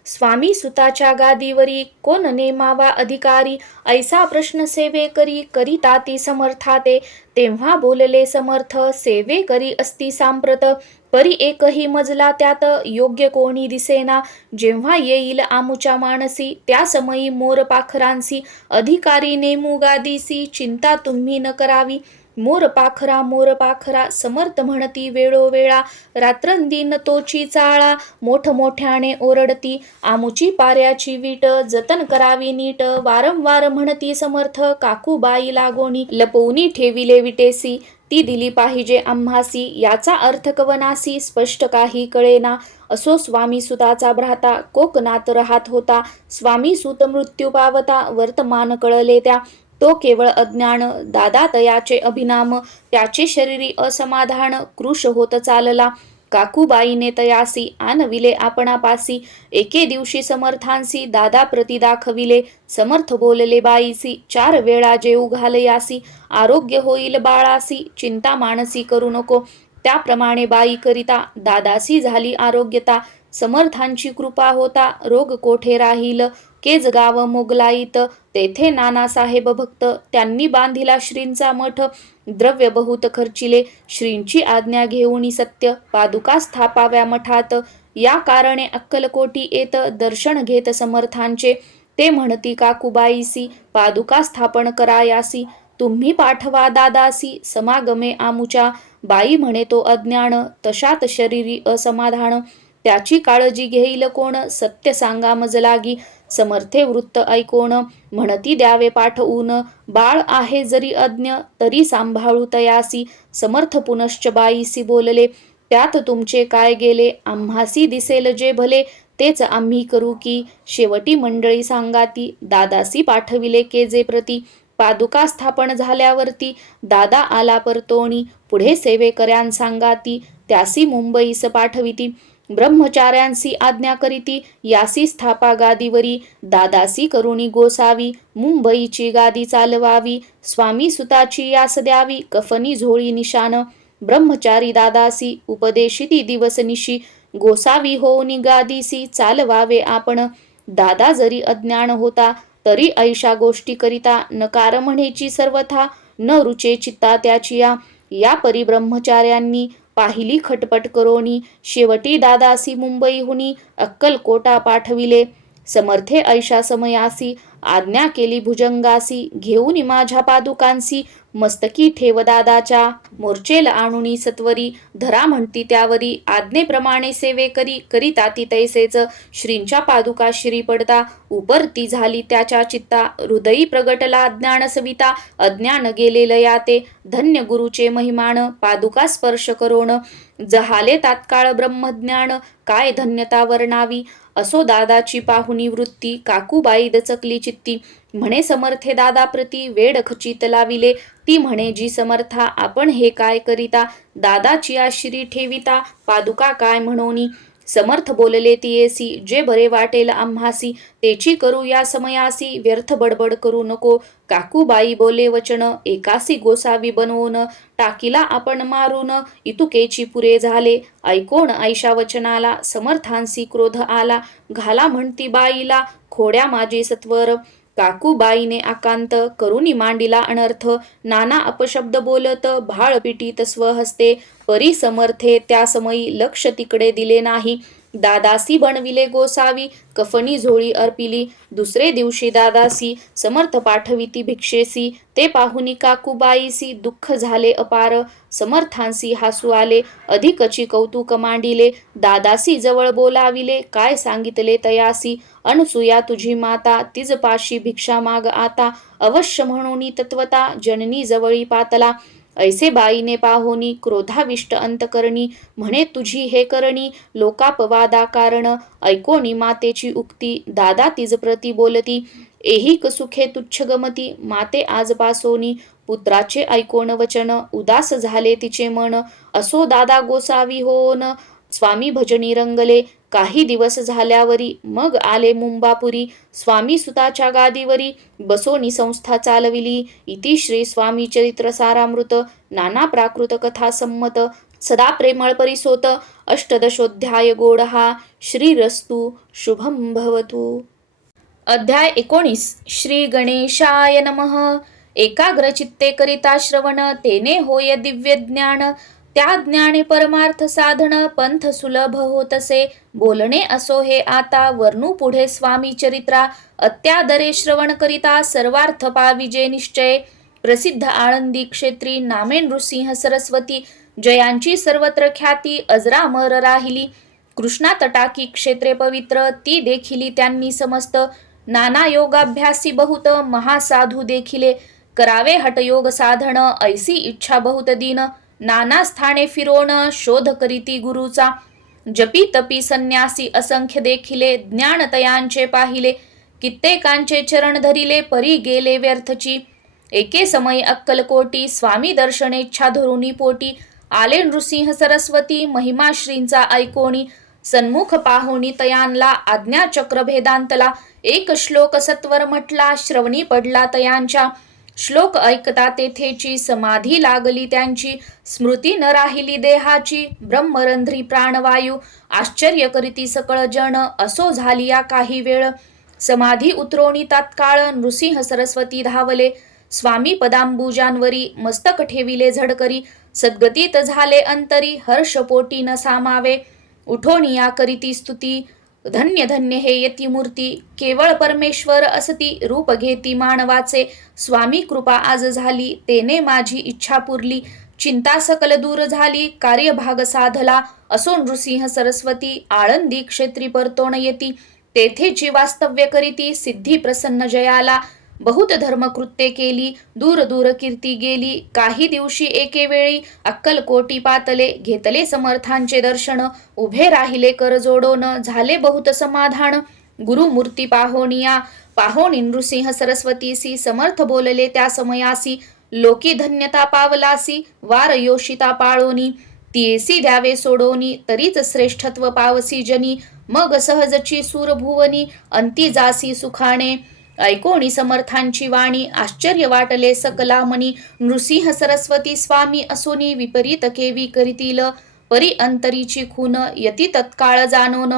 स्वामी सुताच्या गादीवरी कोण नेमावा अधिकारी, ऐसा प्रश्न सेवे करिता ती समर्थाते. तेव्हा बोलले समर्थ सेवे करी असती सांप्रत, परी एकही मजला त्यात योग्य कोणी दिसेना. जेव्हा येईल आमुच्या मानसी त्या समयी मोर पाखरांसी, अधिकारी नेमू गादीसी चिंता तुम्ही न करावी. मोर पाखरा समर्थ म्हणती वेळोवेळा, रात्रंदिन तोची चाळा मोठमोठ्याने ओरडती. आमुची पाऱ्याची वीट जतन करावी नीट, वारंवार म्हणती समर्थ काकूबाई लागोनी. लपवूनी ठेविले विटेसी ती दिली पाहिजे आम्हासी, याचा अर्थ कवनासी स्पष्ट काही कळेना. असो स्वामी सुताचा भ्राता कोकणात राहत होता, स्वामी सुत मृत्यू पावता वर्तमान कळले त्या. तो केवळ अज्ञान दादा तयाचे अभिनाम, त्याचे शरीरी असमाधान कृश होत चालला. काकूबाईने तयासी आणविले आपणापासी. एके दिवशी समर्थांसी दादा प्रती दाखविले. समर्थ बोलले बाईसी, 4 वेळा जेऊ घालयासी. आरोग्य होईल बाळासी, चिंता मानसी करू नको. त्याप्रमाणे बाई करिता दादासी झाली आरोग्यता. समर्थांची कृपा होता रोग कोठे राहील. केज गाव मोगलाईत तेथे नानासाहेब भक्त. त्यांनी बांधिला श्रींचा मठ. द्रव्य बहुत खर्चिले, श्रींची आज्ञा घेऊनी सत्य. पादुका स्थापाव्या मठात, या कारणे अक्कलकोटी येत. दर्शन घेत समर्थांचे, ते म्हणती काकूबाईसी, पादुका स्थापन करायासी. तुम्ही पाठवा दादासी, समागमे आमुच्या. बाई म्हणे तो अज्ञान, तशात शरीरी असमाधान. त्याची काळजी घेईल कोण, सत्य सांगा मज लागी. समर्थे वृत्त ऐकोण, म्हणती द्यावे पाठवून. बाळ आहे जरी अज्ञ, तरी सांभाळू तयासी. समर्थ पुनश्च बाईसी बोलले, त्यात तुमचे काय गेले. आम्हासी दिसेल जे भले, तेच आम्ही करू की. शेवटी मंडळी सांगाती, दादासी पाठविले केजे प्रती. पादुका स्थापन झाल्यावरती दादा आला परतोणी. पुढे सेवेकऱ्यां सांगाती, त्यासी मुंबईस पाठविती. ब्रह्मचार्यांसी आज्ञा करीती, यासी स्थापा गादीवरी. दादासी करुणी गोसावी, मुंबईची गादी चालवावी. स्वामी सुताची यास द्यावी, कफनी झोळी निशान. ब्रह्मचारी दादासी उपदेशिती दिवसनिशी. गोसावी होऊनी गादीसी, चालवावे आपण. दादा जरी अज्ञान होता, तरी ऐशा गोष्टी करिता. नकार म्हणेची सर्वथा, न रुचे चित्ता त्याची या परी ब्रह्मचार्यांनी पाहिली खटपट करोनी. शेवटी दादासी मुंबईहुनी अक्कलकोटा पाठविले. समर्थे ऐशा समयासी, आज्ञा केली भुजंगासी. घेऊन माझ्या पादुकांसी, मस्तकी ठेव दादाच्या. मोर्चेल आणुनी सत्वरी, धरा म्हणती त्यावरी. आज्ञेप्रमाणे सेवे करिता ती तैसेच. श्रींच्या पादुका श्री पडता, उपरती झाली त्याच्या चित्ता. हृदयी प्रगटला ज्ञान सविता, अज्ञान गेले लयाते. धन्य गुरुचे महिमान, पादुका स्पर्श करोण. जहाले तात्काळ ब्रह्मज्ञान, काय धन्यता वर्णावी. असो दादाची पाहुनी वृत्ती, काकूबाई दचकली चित्ती. म्हणे समर्थे दादा प्रती, वेड खचित लाविले. ती म्हणे जी समर्था, आपण हे काय करिता. दादाची आश्री ठेविता, पादुका काय म्हणोनी. समर्थ बोलले तियेसी, जे बरे वाटेल आम्हासी. तेची करू या समयासी, व्यर्थ बडबड करू नको. काकूबाई बोले वचन, एकासी गोसावी बनवून. टाकीला आपण मारून, इतुकेची पुरे झाले. ऐकोण ऐशा वचनाला, समर्थांसी क्रोध आला. घाला म्हणती बाईला, खोड्या माझे सत्वर. काकूबाईने आकांत करुनी मांडिला अनर्थ. नाना अपशब्द बोलत, भाळ पिटीत स्वहस्ते. परी समर्थे त्या समयी लक्ष तिकडे दिले नाही. दादासी बनविले गोसावी, कफनी झोळी अर्पिली. दुसरे दिवशी दादासी समर्थ पाठविती भिक्षेसी. ते पाहुनी काकूबाईसी दुःख झाले अपार. समर्थांसी हासू आले, अधिकची कौतुक मांडिले. दादासी जवळ बोलाविले, काय सांगितले तयासी. अनसुया तुझी माता, तिज पाशी भिक्षा माग आता. अवश्य म्हणून तत्वता, जननी जवळी पातला. ऐसे बाईने पाहोनी, क्रोधाविष्ट अंतकरणी. म्हणे तुझी हे करणी, लोकापवादा कारण. ऐकोनी मातेची उक्ती, दादा तिज प्रती बोलती. एहिक सुखे तुच्छ गमती, माते आजपासोनी. पुत्राचे ऐकोन वचन, उदास झाले तिचे मन. असो दादा गोसावी होन, स्वामी भजनी रंगले. काही दिवस झाल्यावरी, मग आले मुंबापुरी. स्वामी सुताच्या गादीवरी, बसोनी संस्था चालविली. इति श्री स्वामी चरित्र सारामृत. नाना प्राकृत कथा संमत. सदा प्रेमळ परिसोत. अष्टदशोध्याय गोडहा. श्रीरस्तु शुभम भवतु. अध्याय 19. श्री गणेशाय नमः. एकाग्रचित्ते करिता श्रवण, तेने होय दिव्य ज्ञान. त्या ज्ञाने परमार्थ साधन, पंथ सुलभ होतसे. बोलणे असो हे आता, वर्णू पुढे स्वामी चरित्रा. अत्यादरे श्रवण करिता, सर्वार्थ पाविजे निश्चय. प्रसिद्ध आळंदी क्षेत्री, नामे नृसिंह सरस्वती. जयांची सर्वत्र ख्याती, अजरामर राहिली. कृष्णा तटाकी क्षेत्रे पवित्र, ती देखिली त्यांनी समस्त. नाना योगाभ्यासी बहुत, महासाधू देखिले. करावे हटयोग साधन, ऐसी इच्छा बहुत दीन. नाना स्थाने फिरोन, शोध करीती गुरुचा. जपी तपी संन्यासी असंख्य देखिले. ज्ञानतयांचे पाहिले, कित्येकांचे चरण धरिले. परी गेले व्यर्थची. एके समयी अक्कलकोटी, स्वामी दर्शनेच्छा धरुनी पोटी. आले नृसिंह सरस्वती महिमा श्रींचा ऐकोणी सन्मुख पाहोनी तयांला आज्ञा चक्र भेदांतला एक श्लोक सत्वर म्हटला श्रवणी पडला तयांच्या श्लोक ऐकता तेथेची समाधी लागली त्यांची स्मृती न राहिली देहाची ब्रह्मरंध्री प्राणवायू आश्चर्य करीती सकळ जण असो झाली या काही वेळ समाधी उतरोणी तात्काळ नृसिंह सरस्वती धावले स्वामी पदांबुजांवरी मस्तक ठेविले झडकरी सद्गतीत झाले अंतरी हर्षपोटी न सामावे उठोनिया करीती स्तुती धन्य धन्य हे यती मूर्ती केवळ परमेश्वर असती रूप घेती मानवाचे स्वामी कृपा आज झाली तेने माझी इच्छा पुरली चिंता सकल दूर झाली कार्यभाग साधला असो नृसिंह सरस्वती आळंदी क्षेत्री परतोण येती तेथेची वास्तव्य करीती सिद्धी प्रसन्न जयाला बहुत धर्मकृत्ये केली दूर दूर कीर्ती गेली काही दिवशी एके वेळी अक्कलकोटी पातले घेतले समर्थांचे दर्शन उभे राहिले कर जोडोन झाले बहुत समाधान गुरुमूर्ती पाहोनी नृसिंह सरस्वतीसी समर्थ बोलले त्या समयासी लोकी धन्यता पावलासी वार योषिता पाळोनी तियेसी द्यावे सोडोनी तरीच श्रेष्ठत्व पावसी जनी मग सहजची सूरभुवनी अंती जासी सुखाणे ऐकोणी समर्थांची वाणी आश्चर्य वाटले सकला मनी नृसिंह सरस्वती स्वामी असोनी विपरीत केवी करीतील परी अंतरीची खून यती तत्काळ जाणोन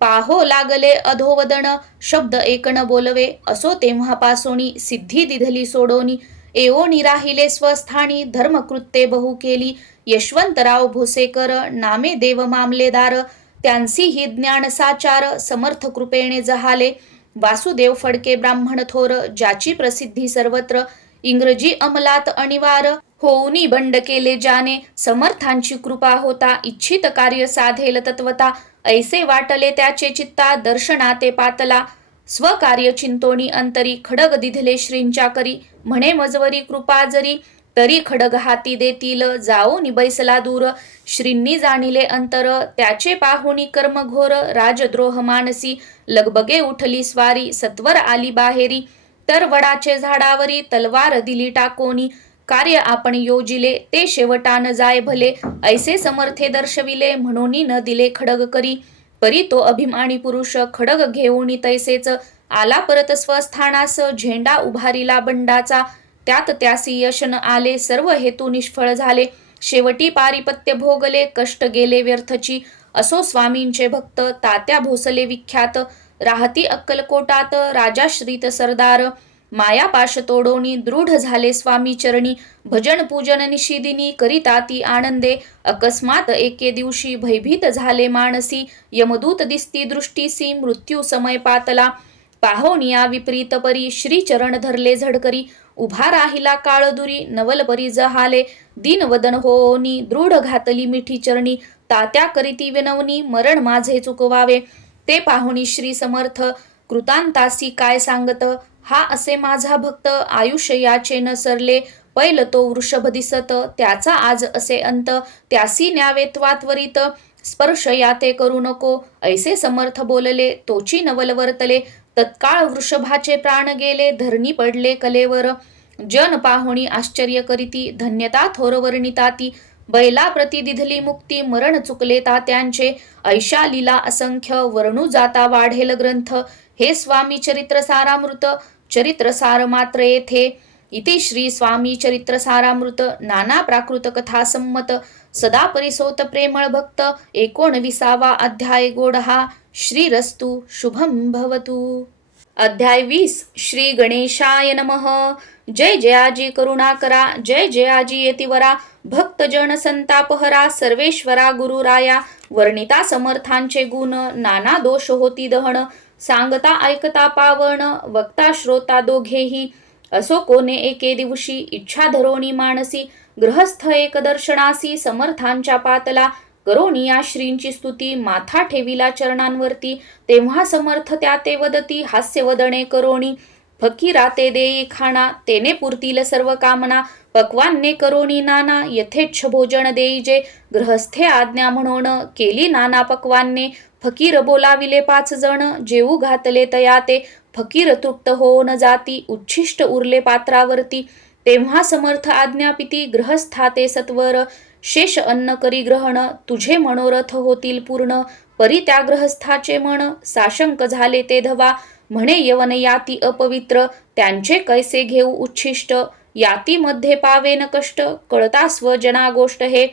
पाहो लागले अधोवदन शब्द एकन बोलवे असो तेव्हापासोनी सिद्धी दिधली सोडोनी एवोनी राहिले स्वस्थानी धर्मकृत्ये बहु केली यशवंतराव भोसेकर नामे देव मामलेदार त्यांसी ही ज्ञान साचार समर्थ कृपेने जहाले वासुदेव फडके ब्राह्मण थोर ज्याची प्रसिद्धी सर्वत्र इंग्रजी अंमलात अनिवार होऊनी बंड केले जाने समर्थांची कृपा होता इच्छित कार्य साधेल तत्वता ऐसे वाटले त्याचे चित्ता दर्शनाते पातला स्वकार्य चिंतोनी अंतरी खडग दिधले श्रींच्या करी म्हणे मजवरी कृपा जरी तरी खडग हाती देतील जाओनी बैसला दूर श्रींनी जाणिले अंतर त्याचे पाहुणी कर्मघोर राजद्रोह मानसी लगबगे उठली स्वारी सत्वर आली बाहेरी तर वडाचे झाडावरी तलवार दिली टाकोनी कार्य आपण योजिले ते शेवटान जाय भले ऐसे समर्थे दर्शविले म्हणून न दिले खडग करी परी तो अभिमानी पुरुष खडग घेऊनी तैसेच आला परत स्वस्थानास झेंडा उभारिला बंडाचा त्यात त्यासी यश न आले सर्व हेतू निष्फळ झाले शेवटी पारिपत्य भोगले कष्ट गेले व्यर्थची असो स्वामींचे भक्त तात्या भोसले विख्यात राहती अक्कलकोटात राजाश्रित सरदार मायापाश तोडोनी दृढ झाले स्वामी चरणी भजन पूजन निशिदिनी करिताती आनंदे अकस्मात एके दिवशी भयभीत झाले मानसी यमदूत दिसती दृष्टीसी मृत्यू समय पातला पाहोनिया विपरीत परी श्री चरण धरले झडकरी उभा राहिला काळदुरी नवल परी जहाले दीनवदन होनी दृढ घातली मिठी चरणी तात्या करीती विनवनी मरण माझे चुकवावे ते पाहुणी श्री समर्थ कृतांतासी काय सांगत हा असे माझा भक्त आयुष्य याचे न सरले पैल तो वृषभ दिसत त्याचा आज असे अंत त्यासी न्यावे त्वात्वरित स्पर्श याते करू नको ऐसे समर्थ बोलले तोची नवल वर्तले तत्काळ वृषभाचे प्राण गेले धरणी पडले कलेवर जन पाहुणी आश्चर्य करीती धन्यता थोर वर्णिताती बैला प्रतिदिधली मुक्ती मरण चुकले तात्यांचे ऐशा लीला असंख्य वर्णू जाता वाढेल ग्रंथ हे स्वामी चरित्र सारामृत चरित्र सार मात्र येथे इति श्री स्वामी चरित्र सारामृत नाना प्राकृत कथा संमत सदा परिसोत प्रेमळ भक्त 19वा अध्याय गोडहा श्रीरस्तु शुभम भवतु. अध्याय 20 श्री गणेशाय नमः. जय जयाजी करुणाकरा जय जयाजी येतिवरा भक्तजन संतापहरा सर्वेश्वरा गुरुराया वर्णिता समर्थांचे गुण नाना दोष होती दहन सांगता ऐकता पावन वक्ता श्रोता दोघेही असो कोणे एके दिवशी इच्छा धरोणी मानसी गृहस्थ एक दर्शनासी समर्थांच्या पातला करोनिया श्रींची स्तुती माथा ठेविला चरणांवरती तेव्हा समर्थ त्या ते वदती हास्यवदने करोणी फकीरा ते देई खाना तेने पुरतील सर्व कामना पक्वान्ने करोणी नाना यथेच्छ भोजन देई जे गृहस्थे आज्ञा म्हणून केली नाना पक्वान्ने फकीर बोलाविले 5 जण जेऊ घातले तया ते फकीर तृप्त होऊन जाती उच्छिष्ट उरले पात्रावरती तेव्हा समर्थ आज्ञापिती गृहस्था ते सत्वर, शेष अन्न करी ग्रहण, तुझे मनोरथ होतील पूर्ण. परी त्या गृहस्थाचे मन साशंक झाले ते धवा, म्हणे यवन याती अपवित्र, त्यांचे कैसे घेऊ उच्छिष्ट. याती मध्ये पावेन कष्ट, कळता स्वजना गोष्ट हे.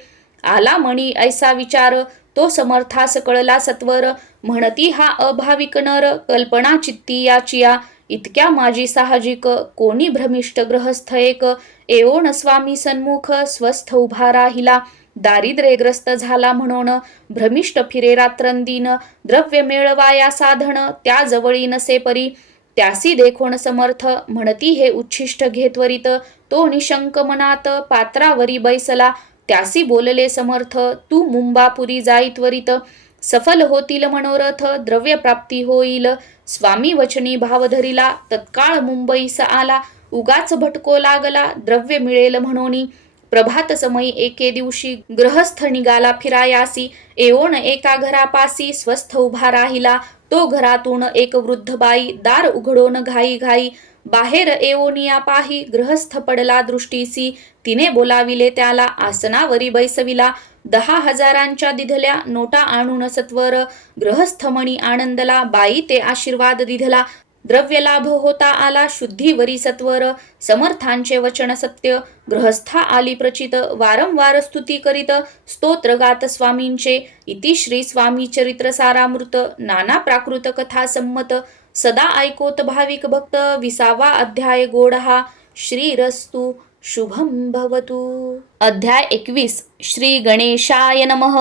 आला मणी ऐसा विचार, तो समर्थास कळला सत्वर, म्हणती हा अभाविक नर, कल्पना चित्ती याचिया. इतक्या माझी साहजिक, कोणी भ्रमिष्ट गृहस्थ एक. एवोन स्वामी सन्मुख, स्वस्थ उभा राहिला, दारिद्र्यग्रस्त झाला म्हणून. भ्रमिष्ट फिरे रात्रंदिन, द्रव्य मिळवाया साधन, त्या जवळी नसे परी. त्यासी देखोन समर्थ, म्हणती हे उच्छिष्ट घे त्वरित. तो निशंक मनात पात्रावरी बैसला, त्यासी बोलले समर्थ, तू मुंबापुरी जाई त्वरित. सफल होतील मनोरथ, द्रव्य प्राप्ती होईल. स्वामी वचनी भाव धरिला, तत्काळ मुंबईस आला. उगाच भटको लागला, द्रव्य मिळेल म्हणून. प्रभात समयी एके दिवशी, गृहस्थ निघाला फिरायासी. एवोन एका घरापासी स्वस्थ उभा राहिला. तो घरातून एक वृद्ध बाई, दार उघडून घाई घाई. बाहेर एवोनिया पाही, गृहस्थ पडला दृष्टीसी. तिने बोलाविले त्याला, आसनावरी बैसविला. 10,000 दिधल्या नोटा आणून सत्वर. गृहस्थ मणी आनंदला, बाई ते आशीर्वाद दिधला. द्रव्य लाभ होता आला, शुद्धीवरी सत्वर. समर्थांचे वचन सत्य, गृहस्था आली प्रचित. वारंवार स्तुती करीत, स्तोत्र गात स्वामींचे. इति श्री स्वामी चरित्र सारामृत, नाना प्राकृत कथा संमत. सदा ऐकोत भाविक भक्त, 20वा अध्याय गोड हा. श्रीरस्तु शुभम भवतु. अध्याय 21. श्री गणेशाय नमः.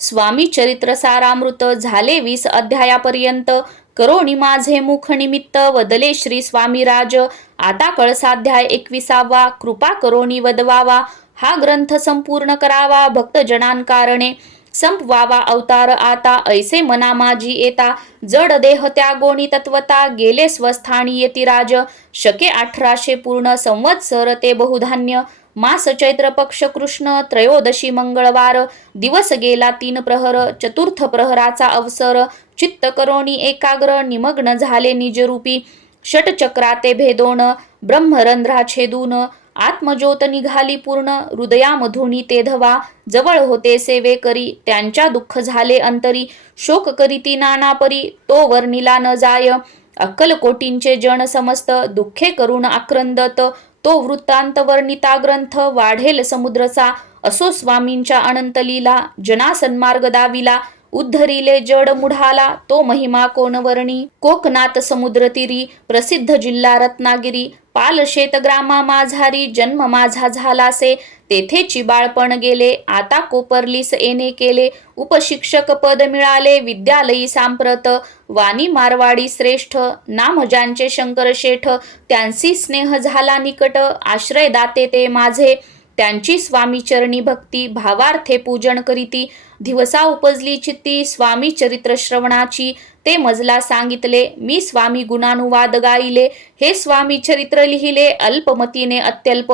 स्वामी चरित्र सारामृत झाले 20 अध्यायापर्यंत. करोनी माझे मुख निमित्त, वदले श्री स्वामीराज. आता कळसाध्याय 21वा. कृपा करोनी वदवावा, हा ग्रंथ संपूर्ण करावा. भक्तजनांकारणे संपवावा अवतार आता. ऐसे मना माझी येता, जड देह त्यागोनी तत्वता. गेले स्वस्थानी यतिराज, शके 1800 पूर्ण संवत्सर ते बहुधान्य. मास चैत्र पक्ष कृष्ण, त्रयोदशी मंगळवार. दिवस गेला 3 प्रहर, चतुर्थ प्रहराचा अवसर. चित्त करोनी एकाग्र, निमग्न झाले निजरूपी. षटचक्राते भेदोन, ब्रह्मरंध्रा छेदून. आत्मज्योत निघाली पूर्ण, हृदयामधुनी ते धवा. जवळ होते सेवे करी, त्यांच्या दुःख झाले अंतरी. शोक करीती नाना परी, तो वर्णिला न जाय. अक्कलकोटींचे जन समस्त, दुःखे करून आक्रंदत. तो वृत्तांत वर्णिता ग्रंथ, वाढेल समुद्रसा. असो स्वामींच्या अनंत लीला, जना सन्मार्ग दाविला. उद्धरिले जड मुढाला, तो महिमा कोण वर्णी. कोकणात समुद्रतीरी, प्रसिद्ध जिल्हा रत्नागिरी. पालशेत ग्रामा माझारी, जन्म माझा झालासे. तेथेची बाळपण गेले, आता कोपरलीस येणे केले. उपशिक्षक पद मिळाले, विद्यालयी सांप्रत. वाणी मारवाडी श्रेष्ठ, नाम ज्यांचे शंकर शेठ. त्यांची स्नेह झाला निकट, आश्रय दाते ते माझे. त्यांची स्वामी चरणी भक्ती, भावार्थे पूजन करीती. दिवसा उपजली चित्ती, स्वामी चरित्र श्रवणाची. ते मजला सांगितले, मी स्वामी गुणानुवाद गाईले. हे स्वामी चरित्र लिहिले, अल्पमतीने अत्यल्प.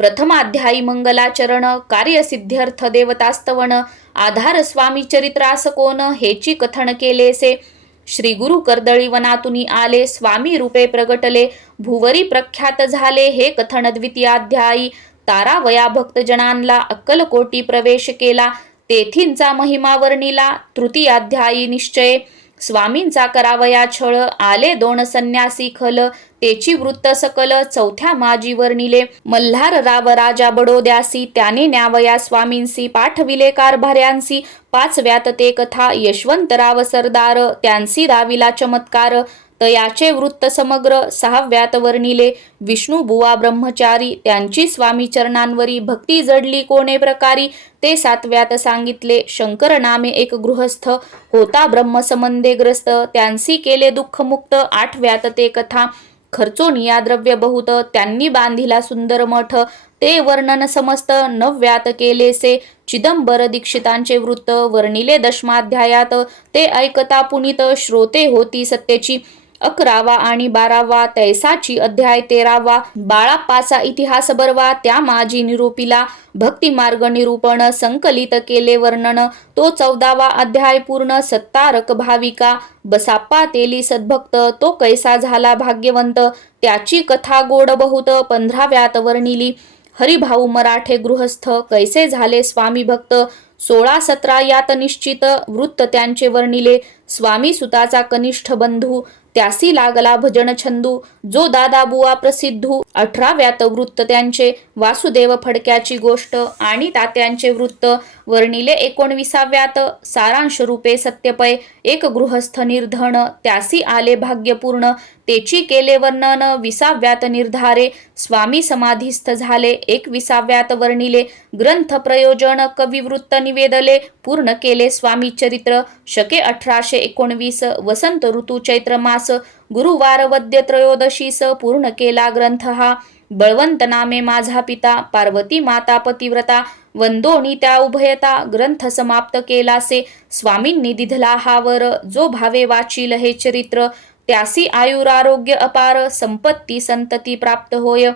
प्रथमाध्यायी मंगलाचरण, कार्यसिद्ध्यर्थ देवतास्तवन. आधार स्वामी चरित्रास कोण, हेची कथन केलेसे. श्री गुरु कर्दळी वनातुनी आले, स्वामी रूपे प्रगटले. भुवरी प्रख्यात झाले, हे कथन द्वितीयाध्यायी. तारावया भक्तजनांना अक्कलकोटी प्रवेश केला, तेथींचा महिमा वर्णिला. तृतीयाध्यायी निश्चय, स्वामींचा करावया छळ. आले 2 संन्यासी खल, तेची वृत्त सकल. चौथ्या माजी वर्णिले, मल्हार राव राजा बडोद्यासी. त्याने न्यावया स्वामींसी, पाठविले कारभार्यांसी. 5व्यात ते कथा, यशवंतराव सरदार. त्यांसी दाविला चमत्कार. तयाचे वृत्त समग्र. 6व्यात वर्णिले, विष्णू बुवा ब्रह्मचारी. त्यांची स्वामी चरणांवरी भक्ती जडली कोणे प्रकारी. ते 7व्यात सांगितले, शंकर नामे एक गृहस्थ. होता ब्रह्मसंबंधे ग्रस्त, त्यांसी केले दुःखमुक्त. 8व्यात ते कथा, खर्चोनिया द्रव्य बहुत. त्यांनी बांधिला सुंदर मठ, ते वर्णन समस्त. 9व्यात केलेसे, चिदंबर दीक्षितांचे वृत्त. वर्णिले 10माध्यायात, ते ऐकता पुनीत. श्रोते होती सत्तेची. 11वा आणि 12वा तैसाची अध्याय 13वा बाळाप्पाचा इतिहास बरवा त्या माझी निरूपिला भक्ती मार्ग निरूपण संकलित केले वर्णन तो 14वा अध्याय पूर्ण सत्तारक भाविका बसाप्पा तेली सद्भक्त तो कैसा झाला भाग्यवंत त्याची कथा गोड बहुत 15व्यात वर्णिली हरिभाऊ मराठे गृहस्थ कैसे झाले स्वामी भक्त 16-17 यात निश्चित वृत्त त्यांचे वर्णिले स्वामी सुताचा कनिष्ठ बंधू त्यासी लागला भजन छंदू जो दादा बुवा प्रसिद्धू 18व्यात वृत्त त्यांचे वासुदेव फडक्याची गोष्ट आणि तात्यांचे वृत्त वर्णिले 19व्यात सारांश रूपे सत्यपय एक गृहस्थ निर्धन त्यासी आले भाग्यपूर्ण तेची केले वर्णन 20व्यात निर्धारे स्वामी समाधीस्थ झाले 21व्यात वर्णिले ग्रंथ प्रयोजन कविवृत्त निवेदले पूर्ण केले स्वामी चरित्र शके 1819 वसंत ऋतू चैत्र मास गुरुवार वद्य त्रयोदशीस पूर्ण केला ग्रंथ हा बळवंत नामे माझा पिता पार्वती माता पतिव्रता वंदोनी त्या उभयता ग्रंथ समाप्त केलासे स्वामींनी दिधला हावर जो भावे वाचील हे चरित्र त्यासी आयुरारोग्य अपार संपत्ती संतती प्राप्त होय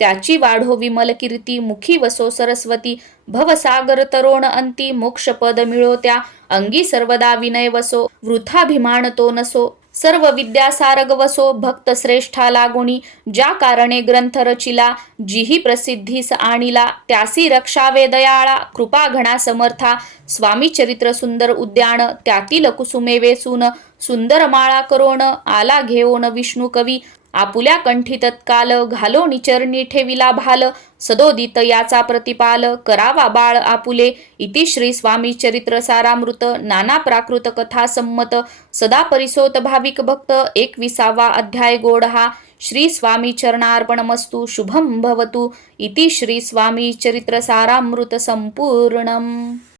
त्याची वाढो विमल कीर्ती मुखी वसो सरस्वती भवसागर तरोण अंती मोक्षपद मिळो त्या अंगी सर्वदा विनय वसो वृथाभिमान तो नसो सर्व विद्या सारग वसो भक्त श्रेष्ठा लागुणी ज्या कारणे ग्रंथ रचिला जीही प्रसिद्धीस आणिला त्यासी रक्षावे दयाळा कृपा घणा समर्था स्वामी चरित्र सुंदर उद्यान त्यातील कुसुमे वेसून सुंदर माळा करोण आला घेऊन विष्णू कवी आपुल्या कंठी तत्काल घालो निचरणी ठेविला भाल सदोदित याचा प्रतिपाल करावा बाळ आपुले इति श्री स्वामी चरित्र सारामृत नाना प्राकृत कथा संमत सदा परिसोत भाविक भक्त 21वा अध्याय गोड हा श्री स्वामी चरणार्पणमस्तु शुभम भवतु इति श्री स्वामी चरित्र सारामृत संपूर्णम।